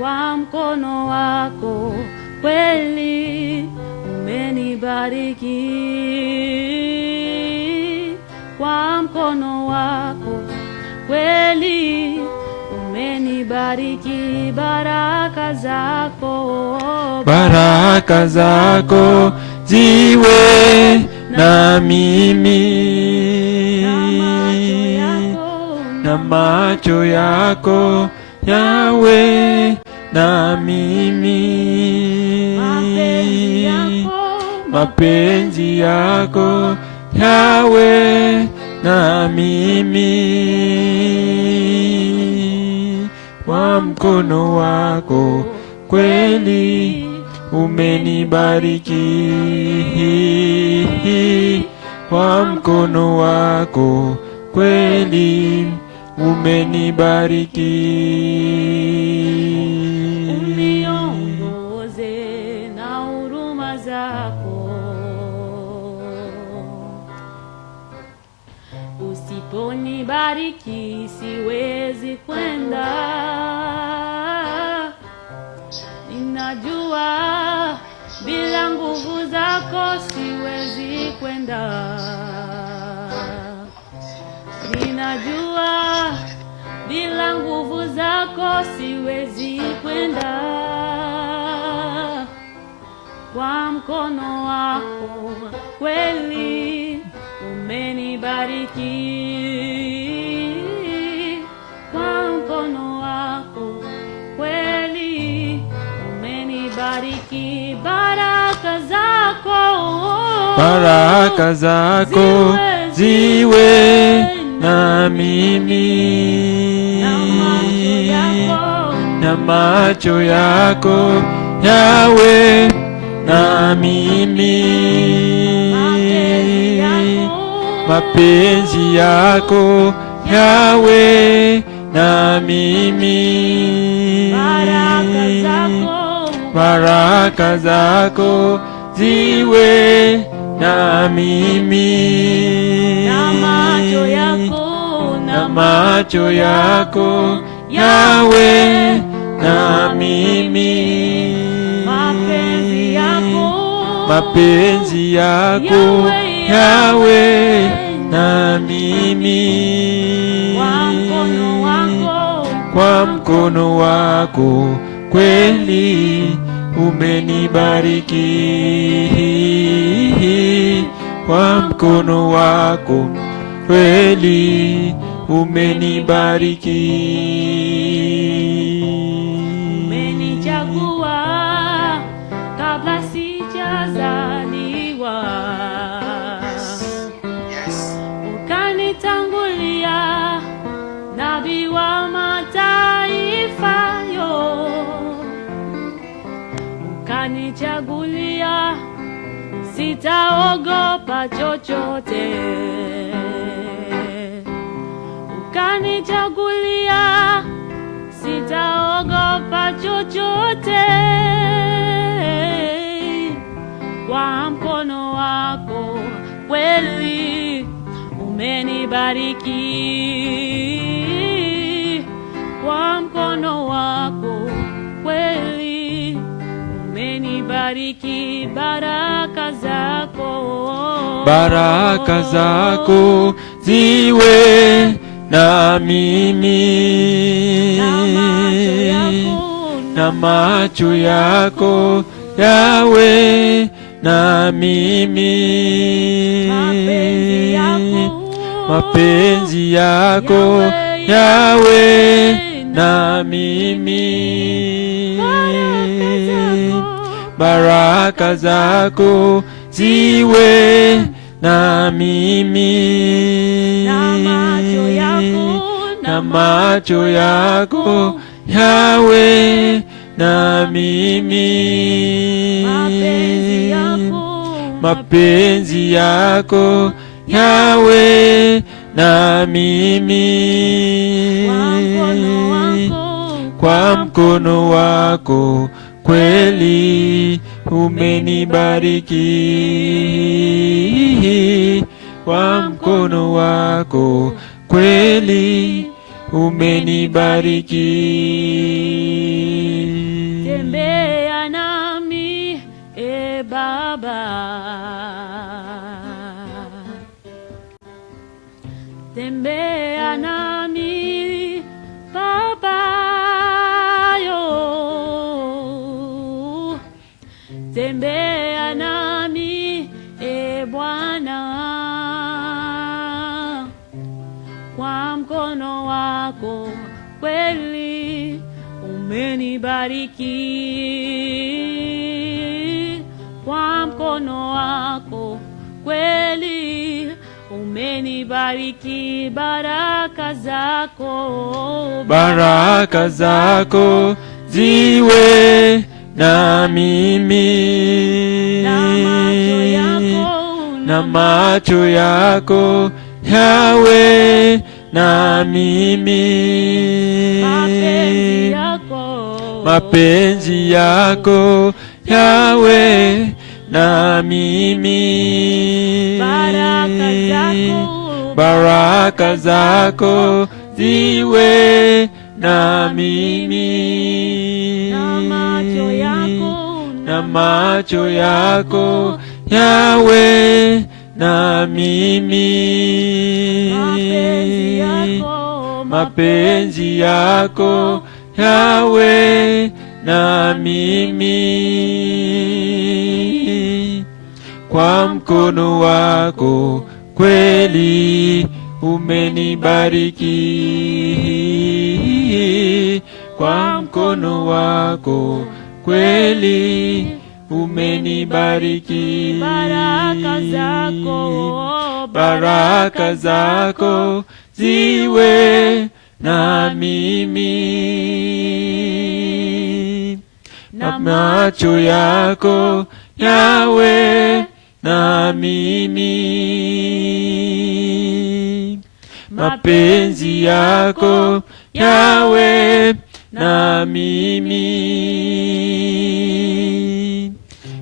kwa mkono wako kweli umenibariki. Kwa mkono wako kweli umenibariki. Baraka zako ziwe na mimi, na macho yako yawe na mimi, mapenzi yako yawe na mimi. Kwa mkono wako kweli umenibariki. Kwa mkono wako kweli umenibariki. Uniongoze na huruma zako, usiponibariki siwezi kwenda. Ninajua bila nguvu zako siwezi kwenda. Ninajua bila nguvu zako siwezi kwenda. Kwa mkono wako kweli umenibariki. Kwa mkono wako kweli umenibariki. Baraka zako ziwe na mimi, na macho yako yawe na mimi, mapenzi yako yawe na mimi. Baraka zako ziwe na mimi, na macho yako yawe na mimi, mapenzi yako yawe na mimi. Kwa mkono wako kweli umenibariki. Kwa mkono wako kweli umenibariki. Umenichagua kabla sijazaliwa, ukanitangulia nabii wa mataifa yo, ukanichagulia sitaogopa chochote. Ukanichagulia sitaogopa chochote. Kwa mkono wako kweli umenibariki. Kwa mkono wako kweli umenibariki. Baraka zako ziwe na mimi, na macho yako yawe na mimi, mapenzi yako yawe na mimi. Baraka zako ziwe na mimi, na macho yako yawe na mimi, mapenzi yako yawe na mimi. Kwa mkono wako kweli umenibariki. Kwa mkono wako kweli umenibariki. tembea nami Bwana, kwa mkono wako kweli umenibariki, kwa mkono wako kweli umenibariki. Baraka zako ziwe na mimi, na macho yako yawe na mimi, mapenzi yako yawe na mimi, baraka zako ziwe na mimi, na macho yako yawe na mimi, mapenzi yako yawe na mimi, kwa mkono wako kweli umenibariki, kwa mkono wako kweli umenibariki. Baraka zako ziwe na mimi, na macho yako yawe na mimi, mapenzi yako yawe na mimi,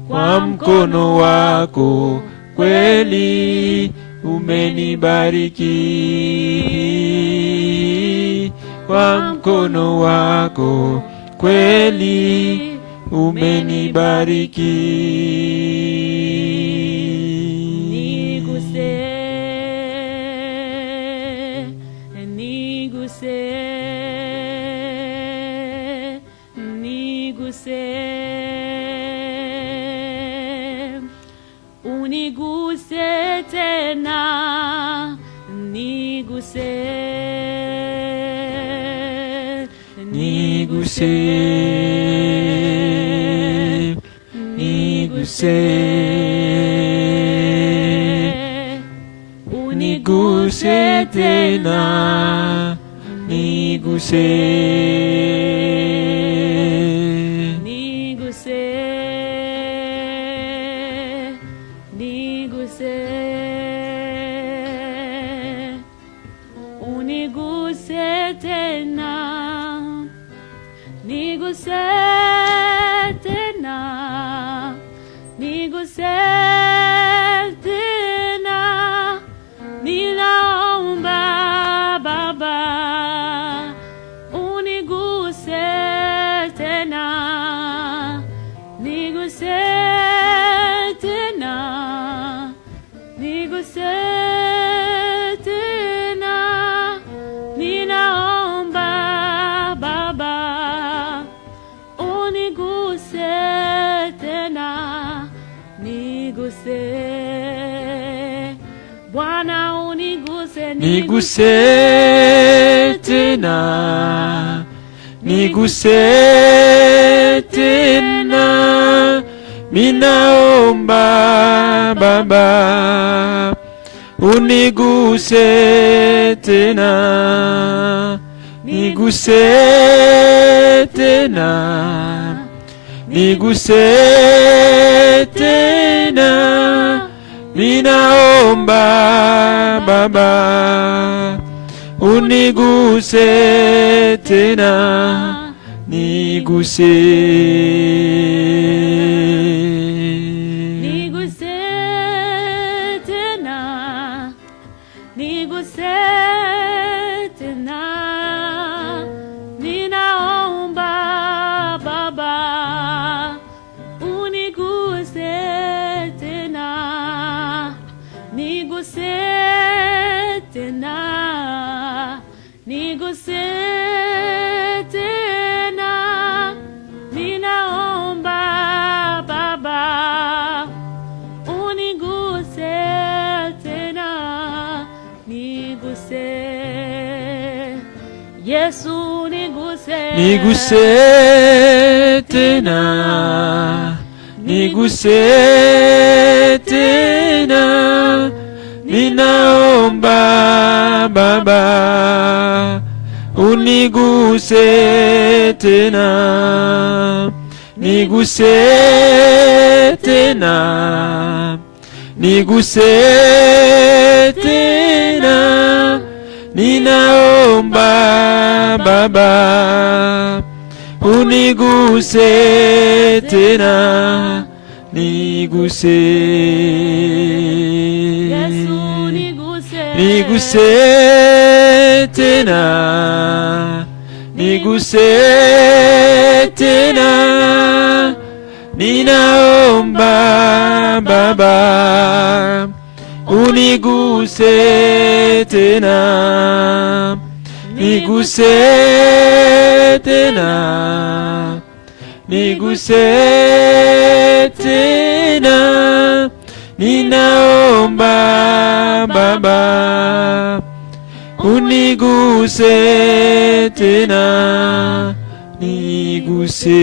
kwa mkono wako kweli umenibariki, kwa mkono wako kweli umenibariki. Uniguse tena, niguse, uniguse tena, uniguse tena, niguse tena, ninaomba Baba, uniguse tena, niguse tena, ninaomba Baba, uniguse tena, niguse Bwana, uniguse, niguse tena, ninaomba Baba, uniguse tena, ninaomba Baba, uniguse tena, ninaomba Baba, uniguse tena, niguse tena, ninaomba niguse tena, niguse tena, ninaomba Baba, uniguse tena, niguse tena, niguse tena, ninaomba Baba, uniguse tena, niguse. Yesu niguse, Niguse tena, niguse tena, ninaomba Baba, uniguse tena, niguse tena, niguse tena, ninaomba Baba, uniguse tena, niguse.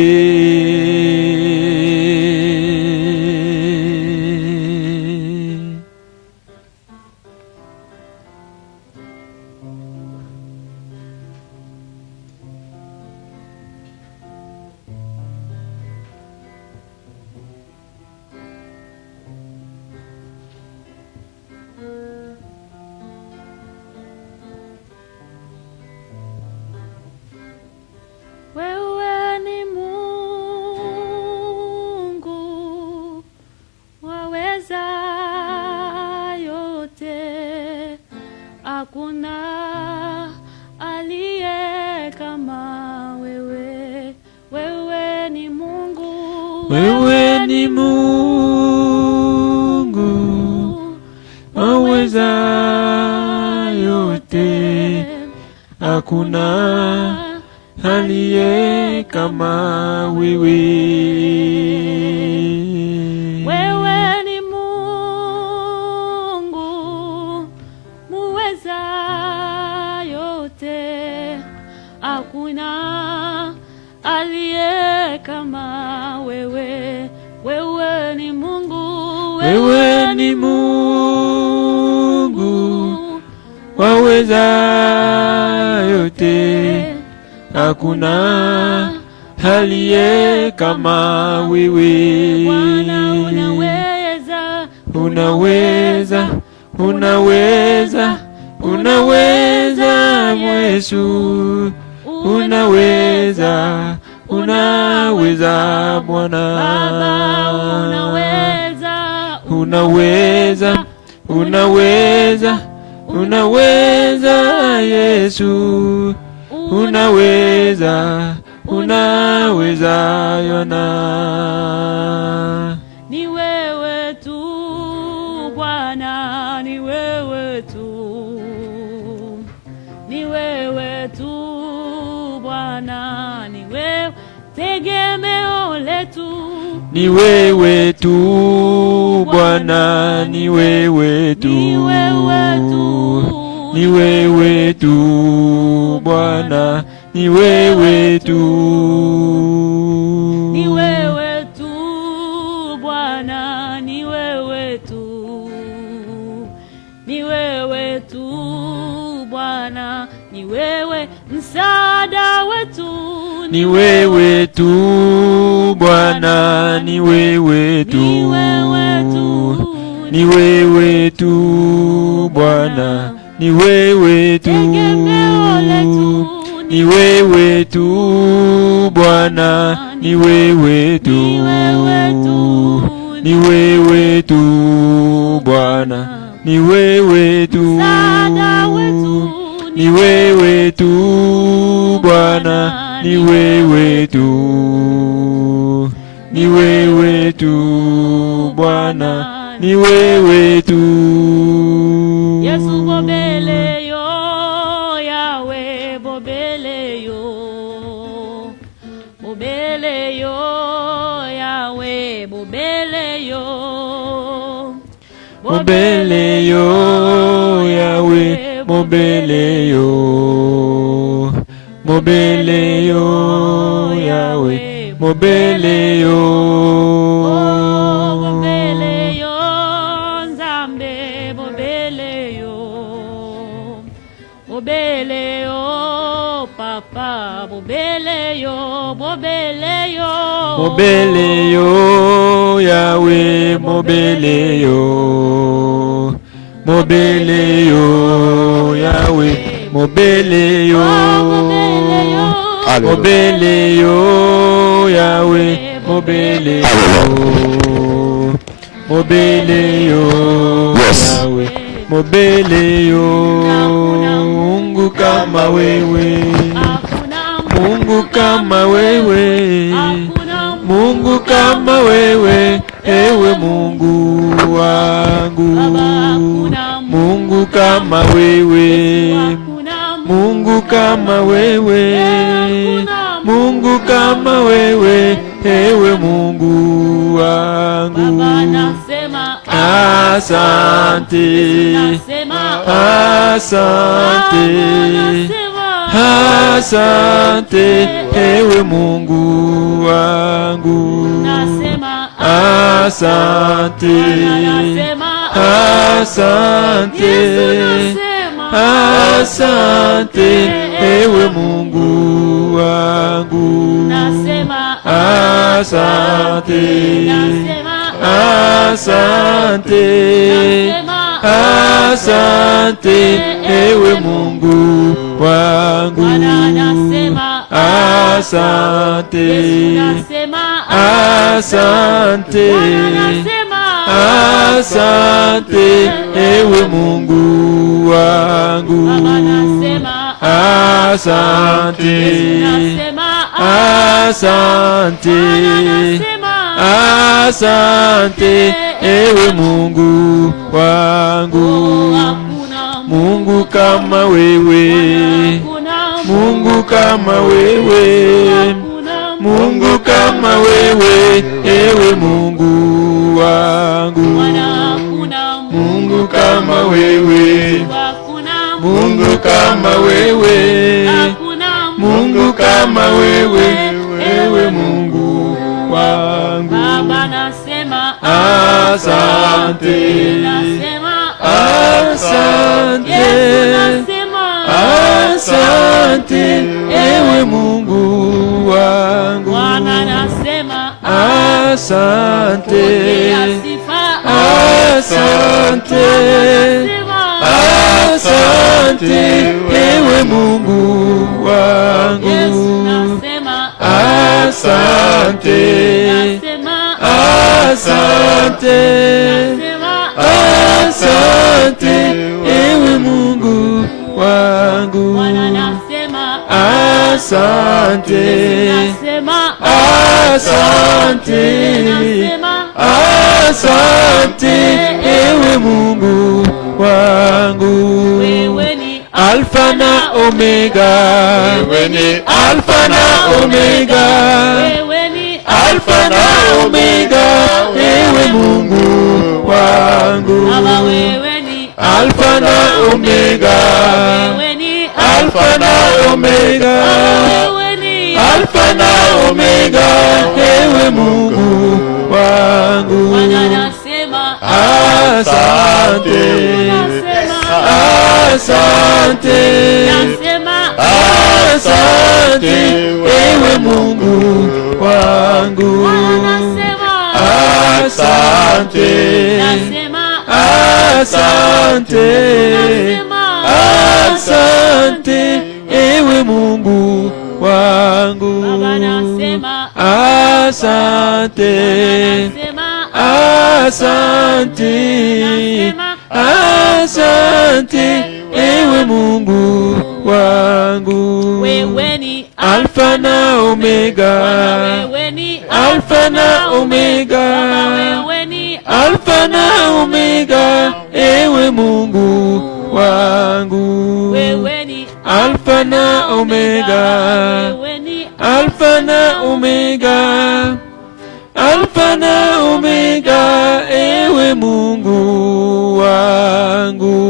wewe ni Mungu waweza yote, hakuna aliye kama wewe. Wewe ni Mungu, Wewe ni Mungu waweza yote, hakuna aliye kama wewe. wewe ni Mungu muweza yote, hakuna aliye kama wewe. Wewe ni Mungu, Wewe ni Mungu waweza yote, hakuna aliye kama wewe. Bwana unaweza, Unaweza, unaweza, unaweza Yesu, unaweza, unaweza Bwana. Baba unaweza, Unaweza, unaweza, unaweza Yesu, unaweza, unaweza Yona. ni wewe tu Bwana, ni wewe tu, ni wewe tu Bwana, ni wewe tegemeo letu, Ni wewe tu Bwana, ni wewe tu, ni wewe tu, ni wewe tu Bwana, ni wewe tu, ni wewe tu Bwana, ni wewe tu, ni wewe tu Bwana, ni wewe msaada wetu, ni wewe tu Bwana, ni wewe tu, ni wewe tu, ni wewe tu Bwana, ni wewe tu, tegemeo letu, ni wewe tu Bwana, ni wewe tu, ni wewe tu, ni wewe tu Bwana, ni wewe tu, msaada wetu, ni wewe tu Bwana, ni wewe tu, ni wewe tu Bwana, ni wewe tu. Yesu bobele yo, Yahweh bobele yo, bobele yo, Yahweh bobele yo, Mobele yo Yahweh, mobele yo, mobele yo Yahweh, mobele yo, mobele yo Nzambe, mobele yo, mobele yo Papa, mobele yo, mobele yo, mobele yo Yahweh, mobele yo, mobele yo Yahweh, mobele yo, mobele yo Yahweh, mobele yo, mobele yo Yahweh, mobele yo, Mungu kama wewe, Mungu kama wewe, Mungu kama wewe, ewe Mungu wangu, Mungu kama wewe, Mungu kama wewe, Mungu kama wewe, ewe Mungu wangu. Asante, asante, asante, ewe Mungu wangu. Asante, asante, asante, ewe Mungu wangu. Asante, asante, asante, ewe Mungu wangu. Asante, asante, asante, ewe Mungu wangu. Asante, asante, asante, ewe Mungu wangu. Mungu kama wewe, Mungu kama wewe, Mungu kama wewe, ewe Mungu wangu. Mungu kama wewe, Mungu kama wewe, Mungu kama wewe, ewe Mungu wangu. Asante, asante, asante, ewe Mungu wangu. Asante, asante, asante, ewe Mungu wangu. Asante, asante, asante, ewe Mungu wangu. Asante, asante, asante, ewe Mungu wangu. Alfa na Omega, wewe ni Alfa na Omega, Alfa na Omega, ewe Mungu wangu. Alfa na Omega, Alfa na Omega, Alfa na Omega, ewe Mungu wangu. Asante, asante, asante, ewe Mungu wangu. Asante, asante, asante, ewe Mungu wangu. Asante, asante, asante, ewe Mungu wangu. Alfa na Omega, Alfa na Omega, Alfa na Omega, ewe Mungu wangu. Alfa na Omega, Alfa na Omega, Alfa na Omega, ewe Mungu wangu.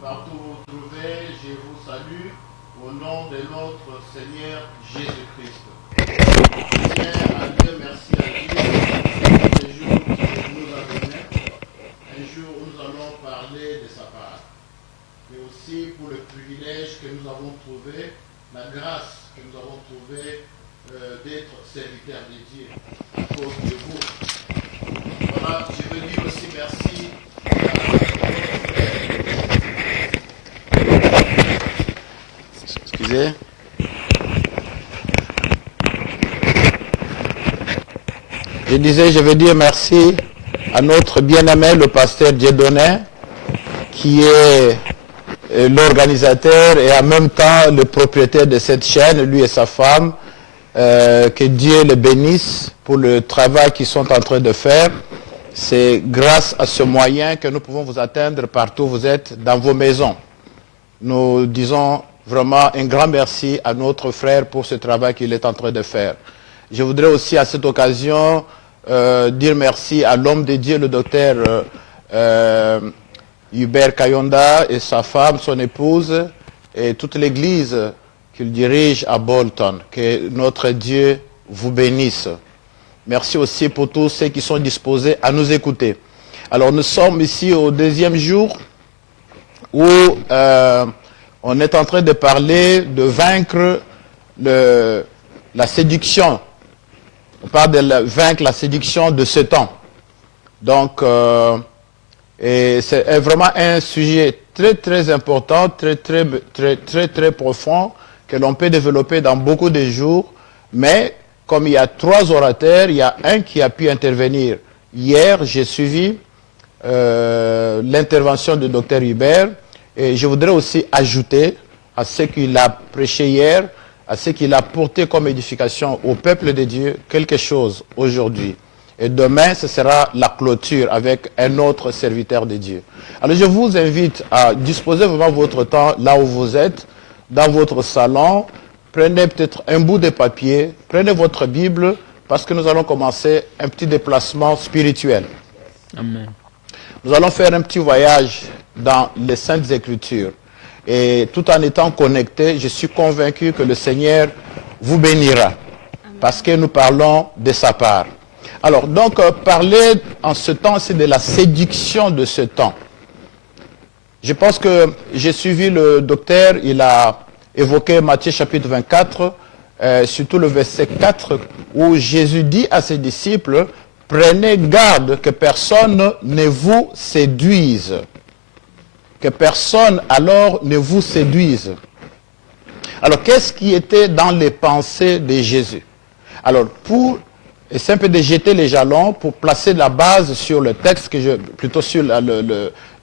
partout où vous trouvez, je vous salue au nom de notre Seigneur Jésus-Christ. Seigneur, à Dieu, merci à Dieu pour ce jour qu'il nous a donné, un jour où nous allons parler de sa part, mais aussi pour le privilège que nous avons trouvé, la grâce que nous avons trouvée d'être serviteurs de Dieu à cause de vous. Voilà, je veux dire aussi merci Excusez. Je disais, je veux dire merci à notre bien-aimé, le pasteur Dieudonné, qui est l'organisateur et en même temps le propriétaire de cette chaîne, lui et sa femme. Que Dieu les bénisse pour le travail qu'ils sont en train de faire. C'est grâce à ce moyen que nous pouvons vous atteindre partout où vous êtes, dans vos maisons. Nous disons vraiment un grand merci à notre frère pour ce travail qu'il est en train de faire. Je voudrais aussi à cette occasion dire merci à l'homme de Dieu, le docteur Hubert Kayonda et sa femme, son épouse et toute l'église qu'il dirige à Bolton. Que notre Dieu vous bénisse. Merci aussi pour tous ceux qui sont disposés à nous écouter. Alors nous sommes ici au deuxième jour où on est en train de parler de vaincre la séduction. On parle de vaincre la séduction de ce temps. Donc, et c'est vraiment un sujet très très important, très profond, que l'on peut développer dans beaucoup de jours. Mais comme il y a 3 orateurs, il y a un qui a pu intervenir. Hier, j'ai suivi l'intervention du docteur Hubert. Et je voudrais aussi ajouter à ce qu'il a prêché hier, à ce qu'il a porté comme édification au peuple de Dieu, quelque chose aujourd'hui. Et demain, ce sera la clôture avec un autre serviteur de Dieu. Alors je vous invite à disposer vraiment votre temps là où vous êtes, dans votre salon. Prenez peut-être un bout de papier, prenez votre Bible, parce que nous allons commencer un petit déplacement spirituel. Amen. Nous allons faire un petit voyage dans les Saintes Écritures. Et tout en étant connectés, je suis convaincu que le Seigneur vous bénira. Parce que nous parlons de sa part. Alors, donc, parler en ce temps, c'est de la séduction de ce temps. Je pense que j'ai suivi le docteur, il a évoqué Matthieu chapitre 24, surtout le verset 4, où Jésus dit à ses disciples, « Prenez garde que personne ne vous séduise. » Que personne alors ne vous séduise. Alors, qu'est-ce qui était dans les pensées de Jésus? Alors, c'est un peu de jeter les jalons pour placer la base sur le texte, plutôt sur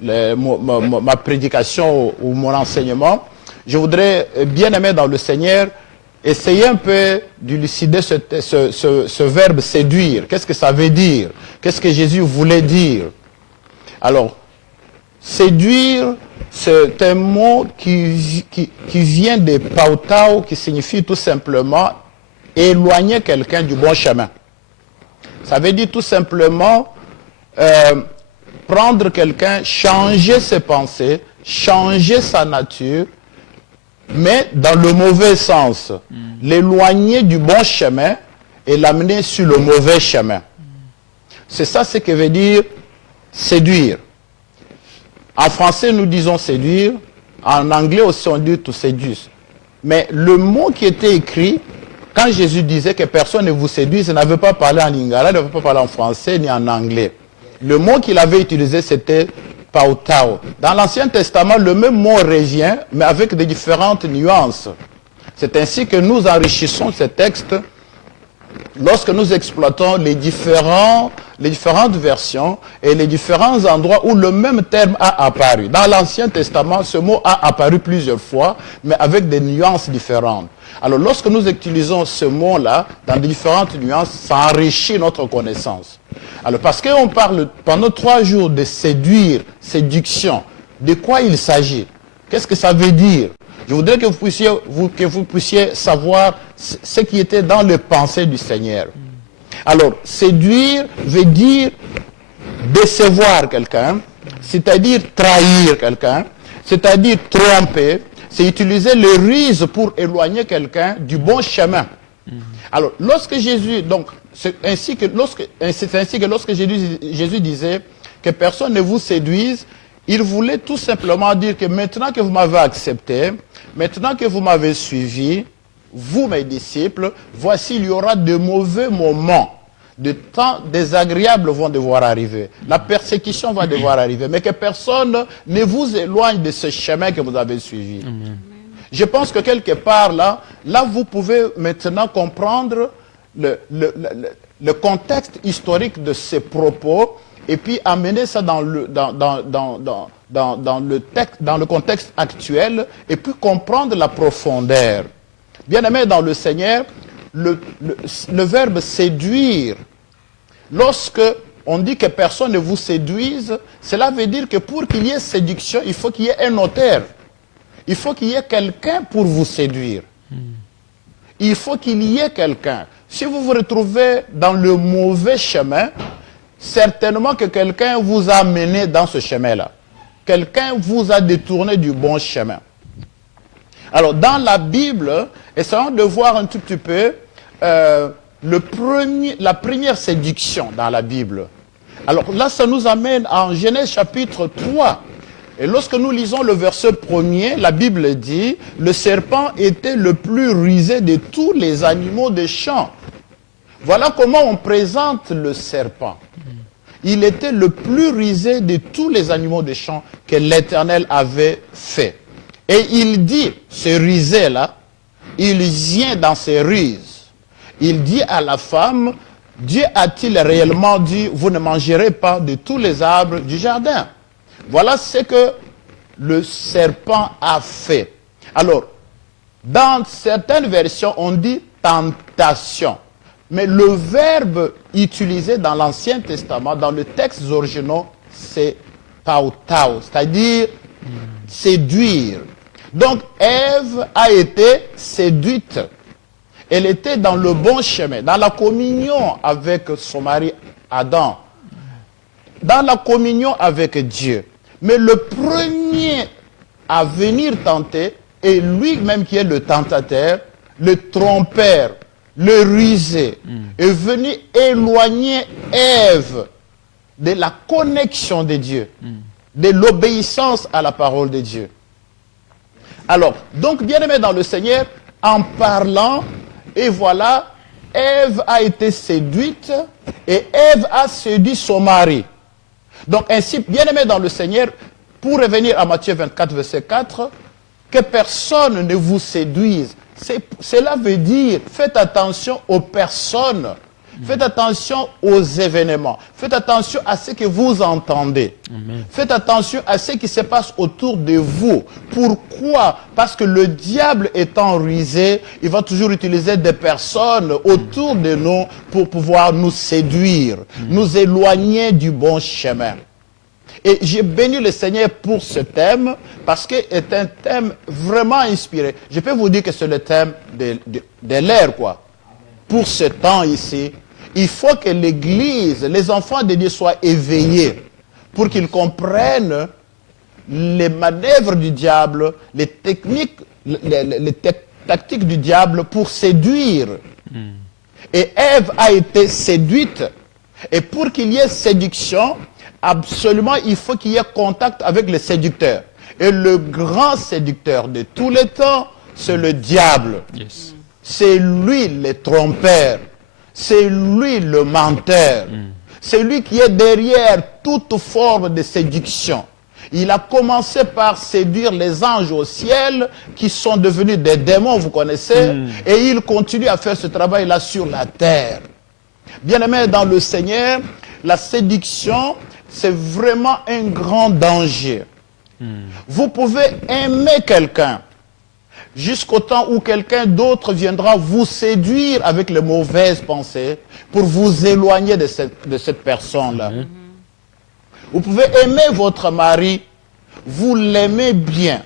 ma prédication ou mon enseignement. Je voudrais, bien aimé dans le Seigneur, essayer un peu d'élucider ce verbe séduire. Qu'est-ce que ça veut dire? Qu'est-ce que Jésus voulait dire? Alors, séduire, c'est un mot qui vient de pautao, qui signifie tout simplement éloigner quelqu'un du bon chemin. Ça veut dire tout simplement prendre quelqu'un, changer ses pensées, changer sa nature, mais dans le mauvais sens. L'éloigner du bon chemin et l'amener sur le mauvais chemin. C'est ça ce que veut dire séduire. En français, nous disons séduire. En anglais aussi, on dit to seduce. Mais le mot qui était écrit, quand Jésus disait que personne ne vous séduise, il n'avait pas parlé en lingala, il n'avait pas parlé en français ni en anglais. Le mot qu'il avait utilisé, c'était pautao. Dans l'Ancien Testament, le même mot revient, mais avec des différentes nuances. C'est ainsi que nous enrichissons ces textes lorsque nous exploitons les différentes versions et les différents endroits où le même terme a apparu. Dans l'Ancien Testament, ce mot a apparu plusieurs fois, mais avec des nuances différentes. Alors, lorsque nous utilisons ce mot-là, dans des différentes nuances, ça enrichit notre connaissance. Alors, parce qu'on parle pendant 3 jours de séduire, séduction, de quoi il s'agit? Qu'est-ce que ça veut dire? Je voudrais que vous puissiez savoir ce qui était dans les pensées du Seigneur. Alors, séduire veut dire décevoir quelqu'un. c'est-à-dire trahir quelqu'un, c'est-à-dire tromper, c'est utiliser les ruses pour éloigner quelqu'un du bon chemin. Alors, lorsque Jésus, donc, c'est ainsi que lorsque Jésus disait que personne ne vous séduise, il voulait tout simplement dire que maintenant que vous m'avez accepté, maintenant que vous m'avez suivi, vous mes disciples, voici il y aura de mauvais moments. De temps désagréables vont devoir arriver. La persécution va devoir arriver. Mais que personne ne vous éloigne de ce chemin que vous avez suivi. Amen. Je pense que quelque part là, vous pouvez maintenant comprendre le contexte historique de ces propos et puis amener ça dans le contexte actuel et puis comprendre la profondeur. Bien-aimés dans le Seigneur, le verbe séduire, lorsque on dit que personne ne vous séduise, cela veut dire que pour qu'il y ait séduction, il faut qu'il y ait un auteur. Il faut qu'il y ait quelqu'un pour vous séduire. Il faut qu'il y ait quelqu'un. Si vous vous retrouvez dans le mauvais chemin, certainement que quelqu'un vous a mené dans ce chemin-là. Quelqu'un vous a détourné du bon chemin. Alors, dans la Bible, essayons de voir un tout petit peu la première séduction dans la Bible. Alors là, ça nous amène en Genèse chapitre 3. Et lorsque nous lisons le verset 1er, la Bible dit « Le serpent était le plus rusé de tous les animaux des champs. » Voilà comment on présente le serpent. Il était le plus rusé de tous les animaux des champs que l'Éternel avait fait. Et il dit, ce rusé-là, il vient dans ses ruses. Il dit à la femme, Dieu a-t-il réellement dit, vous ne mangerez pas de tous les arbres du jardin? Voilà ce que le serpent a fait. Alors, dans certaines versions, on dit tentation. Mais le verbe utilisé dans l'Ancien Testament, dans le texte original, c'est tautau, c'est-à-dire séduire. Donc, Ève a été séduite. Elle était dans le bon chemin, dans la communion avec son mari Adam, dans la communion avec Dieu. Mais le premier à venir tenter est lui-même qui est le tentateur, le trompeur, le rusé, est venu éloigner Ève de la connexion de Dieu, de l'obéissance à la parole de Dieu. Alors, donc, bien-aimés dans le Seigneur, en parlant, et voilà, Ève a été séduite et Ève a séduit son mari. Donc, ainsi, bien-aimés dans le Seigneur, pour revenir à Matthieu 24, verset 4, que personne ne vous séduise. Cela veut dire, faites attention aux personnes, faites attention aux événements, faites attention à ce que vous entendez. Amen. Faites attention à ce qui se passe autour de vous. Pourquoi? Parce que le diable étant rusé, il va toujours utiliser des personnes autour de nous pour pouvoir nous séduire, nous éloigner du bon chemin. Et j'ai béni le Seigneur pour ce thème, parce que c'est un thème vraiment inspiré. Je peux vous dire que c'est le thème de l'ère, quoi. Pour ce temps ici, il faut que l'Église, les enfants de Dieu soient éveillés, pour qu'ils comprennent les manœuvres du diable, les techniques, les tactiques du diable pour séduire. Et Ève a été séduite, et pour qu'il y ait séduction, absolument, il faut qu'il y ait contact avec le séducteur. Et le grand séducteur de tous les temps, c'est le diable. Yes. C'est lui le trompeur. C'est lui le menteur. C'est lui qui est derrière toute forme de séduction. Il a commencé par séduire les anges au ciel, qui sont devenus des démons, vous connaissez. Et il continue à faire ce travail-là sur la terre. Bien-aimés dans le Seigneur, la séduction, c'est vraiment un grand danger. Vous pouvez aimer quelqu'un jusqu'au temps où quelqu'un d'autre viendra vous séduire avec les mauvaises pensées pour vous éloigner de cette personne-là. Vous pouvez aimer votre mari, vous l'aimez bien,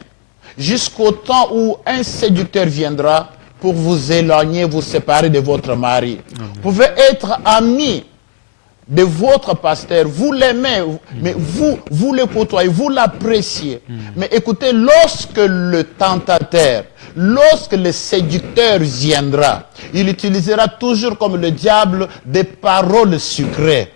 jusqu'au temps où un séducteur viendra pour vous éloigner, vous séparer de votre mari. Vous pouvez être ami de votre pasteur, vous l'aimez, mais vous le côtoyez, vous l'appréciez. Mais écoutez, lorsque le tentateur, lorsque le séducteur viendra, il utilisera toujours comme le diable des paroles sucrées.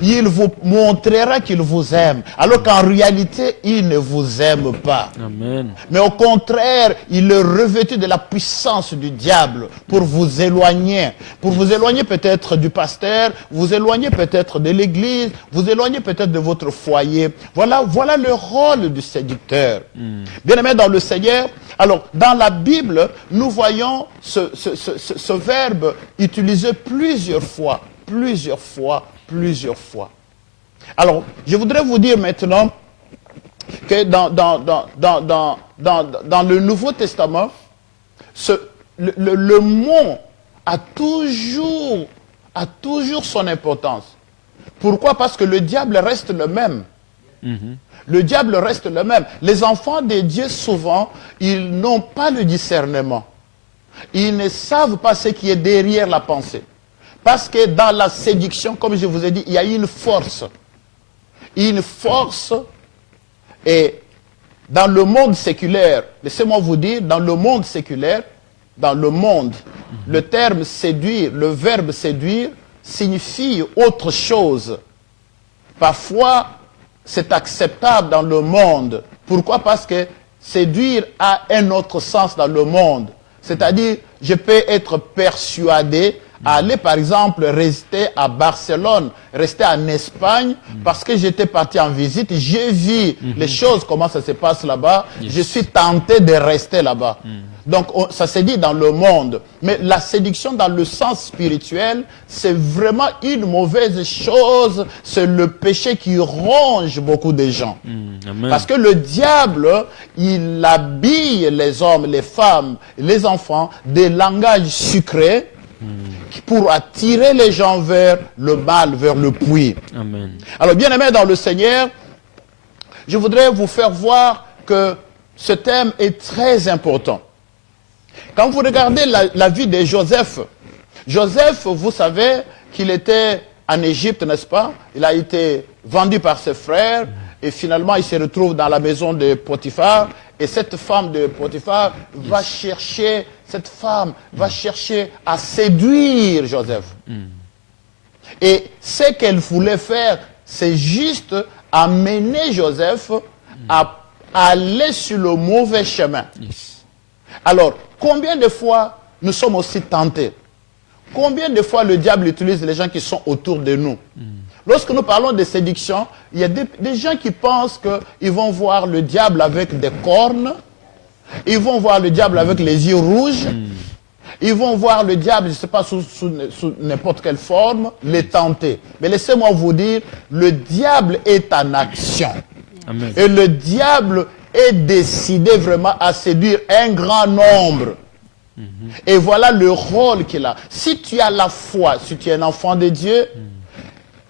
Il vous montrera qu'il vous aime, alors qu'en réalité, il ne vous aime pas. Amen. Mais au contraire, il est revêtu de la puissance du diable pour vous éloigner. Pour vous éloigner peut-être du pasteur, vous éloigner peut-être de l'église, vous éloigner peut-être de votre foyer. Voilà le rôle du séducteur. Bien-aimés dans le Seigneur, alors dans la Bible, nous voyons ce verbe utilisé plusieurs fois. Alors, je voudrais vous dire maintenant que dans le Nouveau Testament, le mot a toujours son importance. Pourquoi? Parce que le diable reste le même. Le diable reste le même. Les enfants de Dieu, souvent, ils n'ont pas le discernement. Ils ne savent pas ce qui est derrière la pensée. Parce que dans la séduction, comme je vous ai dit, il y a une force. Une force, et dans le monde séculaire, laissez-moi vous dire, dans le monde séculaire, le terme séduire, le verbe séduire, signifie autre chose. Parfois, c'est acceptable dans le monde. Pourquoi? Parce que séduire a un autre sens dans le monde. C'est-à-dire, je peux être persuadé aller par exemple rester à Barcelone, rester en Espagne, parce que j'étais parti en visite, j'ai vu les choses, comment ça se passe là-bas, je suis tenté de rester là-bas. Donc ça se dit dans le monde, mais la séduction dans le sens spirituel, c'est vraiment une mauvaise chose, c'est le péché qui ronge beaucoup de gens. Parce que le diable, il habille les hommes, les femmes, les enfants, des langages sucrés, pour attirer les gens vers le mal, vers le puits. Amen. Alors, bien-aimés dans le Seigneur, je voudrais vous faire voir que ce thème est très important. Quand vous regardez la vie de Joseph, Joseph, vous savez qu'il était en Égypte, n'est-ce pas? Il a été vendu par ses frères et finalement il se retrouve dans la maison de Potiphar. Et cette femme de Potiphar va chercher, cette femme va chercher à séduire Joseph. Et ce qu'elle voulait faire, c'est juste amener Joseph à aller sur le mauvais chemin. Alors, combien de fois nous sommes aussi tentés? Combien de fois le diable utilise les gens qui sont autour de nous? Lorsque nous parlons de séduction, il y a des gens qui pensent qu'ils vont voir le diable avec des cornes, ils vont voir le diable avec les yeux rouges, ils vont voir le diable, je ne sais pas, sous n'importe quelle forme, les tenter. Mais laissez-moi vous dire, le diable est en action. Amen. Et le diable est décidé vraiment à séduire un grand nombre. Et voilà le rôle qu'il a. Si tu as la foi, si tu es un enfant de Dieu,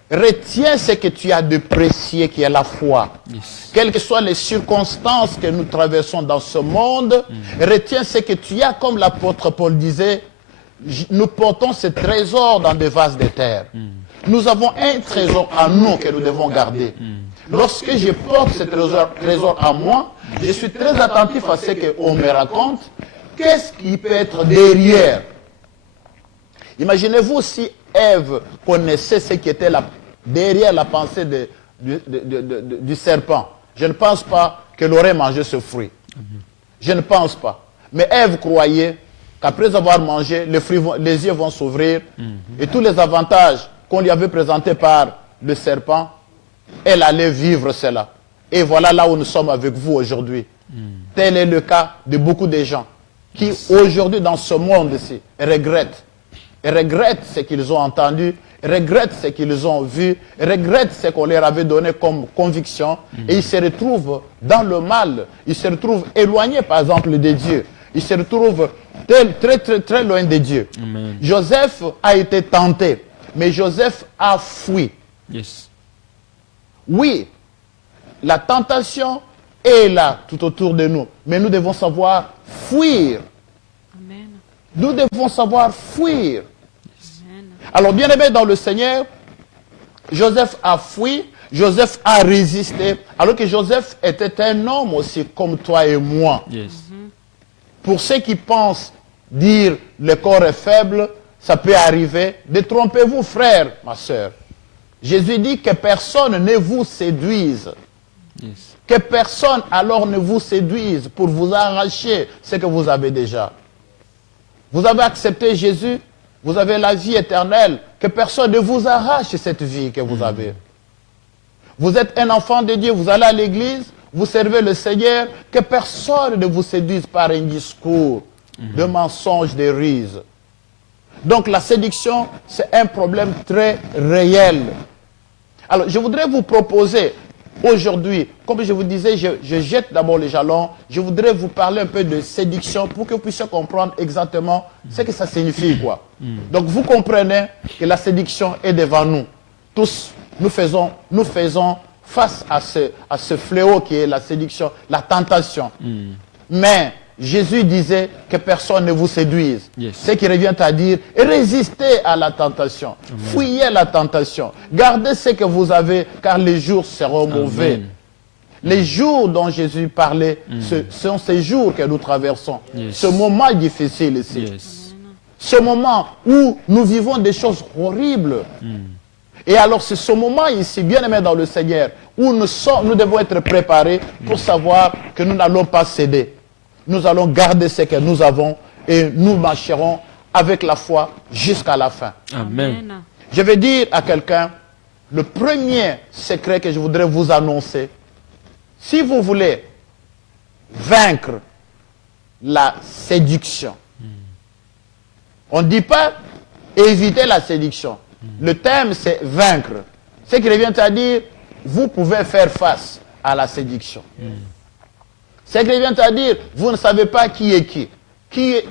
retiens ce que tu as de précieux qui est la foi. Quelles que soient les circonstances que nous traversons dans ce monde, retiens ce que tu as, comme l'apôtre Paul disait, nous portons ce trésor dans des vases de terre. Nous avons un trésor à nous que nous devons garder. Lorsque je porte ce trésor à moi, je suis très attentif à ce qu'on me raconte. Qu'est-ce qui peut être derrière? Imaginez-vous si Ève connaissait ce qui était derrière la pensée du serpent. Je ne pense pas qu'elle aurait mangé ce fruit. Je ne pense pas. Mais Ève croyait qu'après avoir mangé, les yeux vont s'ouvrir et tous les avantages qu'on lui avait présentés par le serpent, elle allait vivre cela. Et voilà là où nous sommes avec vous aujourd'hui. Tel est le cas de beaucoup de gens qui aujourd'hui dans ce monde-ci regrettent. Et regrettent ce qu'ils ont entendu, regrettent ce qu'ils ont vu, regrettent ce qu'on leur avait donné comme conviction, et ils se retrouvent dans le mal, ils se retrouvent éloignés par exemple de Dieu, ils se retrouvent très loin de Dieu. Amen. Joseph a été tenté, mais Joseph a fui. Yes. Oui, la tentation est là tout autour de nous, mais nous devons savoir fuir. Amen. Nous devons savoir fuir. Amen. Alors, bien-aimés dans le Seigneur, Joseph a fui, Joseph a résisté, alors que Joseph était un homme aussi comme toi et moi. Yes. Pour ceux qui pensent dire le corps est faible, ça peut arriver. Détrompez-vous, frère, ma soeur. Jésus dit que personne ne vous séduise. Yes. Que personne alors ne vous séduise pour vous arracher ce que vous avez déjà. Vous avez accepté Jésus, vous avez la vie éternelle. Que personne ne vous arrache cette vie que vous avez. Vous êtes un enfant de Dieu, vous allez à l'église, vous servez le Seigneur. Que personne ne vous séduise par un discours de mensonge, de ruse. Donc la séduction, c'est un problème très réel. Alors je voudrais vous proposer aujourd'hui, comme je vous disais, je jette d'abord les jalons, je voudrais vous parler un peu de séduction pour que vous puissiez comprendre exactement ce que ça signifie, quoi. Donc vous comprenez que la séduction est devant nous. Tous, nous faisons face à ce fléau qui est la séduction, la tentation. Mais Jésus disait que personne ne vous séduise. Yes. Ce qui revient à dire, résistez à la tentation. Amen. Fuyez la tentation. Gardez ce que vous avez, car les jours seront mauvais. Amen. Les jours dont Jésus parlait, ce sont ces jours que nous traversons. Yes. Ce moment difficile ici. Yes. Ce moment où nous vivons des choses horribles. Et alors c'est ce moment ici, bien aimé dans le Seigneur, où nous devons être préparés pour savoir que nous n'allons pas céder. Nous allons garder ce que nous avons et nous marcherons avec la foi jusqu'à la fin. Amen. Je vais dire à quelqu'un, le premier secret que je voudrais vous annoncer, si vous voulez vaincre la séduction, on ne dit pas éviter la séduction. Le thème c'est vaincre. Ce qui revient à dire, vous pouvez faire face à la séduction. Ce qui vient à dire, vous ne savez pas qui est qui. Quelle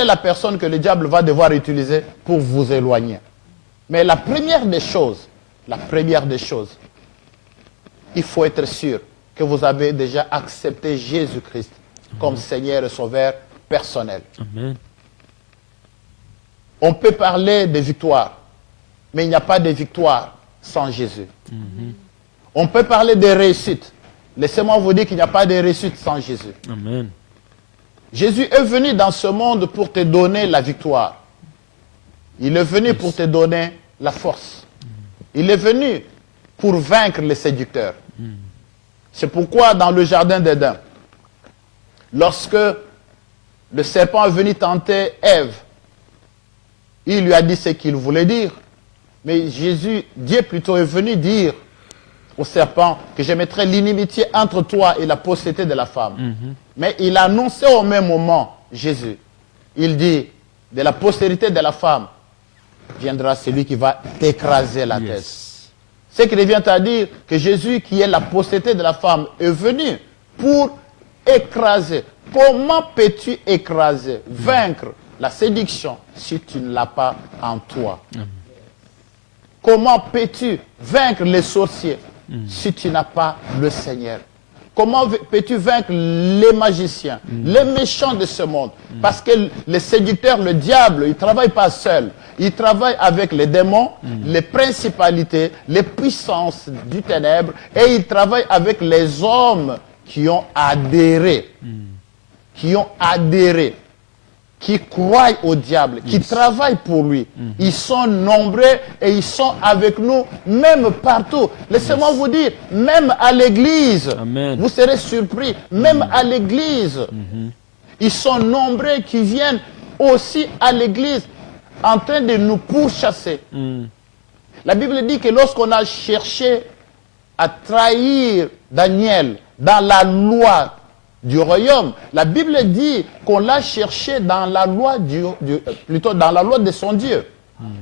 est la personne que le diable va devoir utiliser pour vous éloigner. Mais la première des choses, il faut être sûr que vous avez déjà accepté Jésus-Christ comme Seigneur et Sauveur personnel. Amen. On peut parler de victoire, mais il n'y a pas de victoire sans Jésus. On peut parler de réussite. Laissez-moi vous dire qu'il n'y a pas de réussite sans Jésus. Amen. Jésus est venu dans ce monde pour te donner la victoire. Il est venu pour te donner la force. Il est venu pour vaincre les séducteurs. C'est pourquoi dans le jardin d'Éden, lorsque le serpent est venu tenter Ève, il lui a dit ce qu'il voulait dire. Mais Dieu plutôt est venu dire au serpent que je mettrai l'inimitié entre toi et la postérité de la femme. Mais il a annoncé au même moment, Jésus, il dit, de la postérité de la femme viendra celui qui va t'écraser la tête. Ce qui revient à dire que Jésus, qui est la postérité de la femme, est venu pour écraser. Comment peux-tu écraser, vaincre la séduction si tu ne l'as pas en toi? Comment peux-tu vaincre les sorciers si tu n'as pas le Seigneur? Comment peux-tu vaincre les magiciens, les méchants de ce monde? Parce que les séducteurs, le diable, il ne travaille pas seul. Il travaille avec les démons, les principalités, les puissances du ténèbre, et il travaille avec les hommes qui ont adhéré, qui croient au diable, qui travaillent pour lui. Ils sont nombreux et ils sont avec nous, même partout. Laissez-moi vous dire, même à l'église, vous serez surpris, même à l'église, ils sont nombreux qui viennent aussi à l'église en train de nous pourchasser. La Bible dit que lorsqu'on a cherché à trahir Daniel dans la loi du royaume, la Bible dit qu'on l'a cherché dans la loi plutôt dans la loi de son Dieu.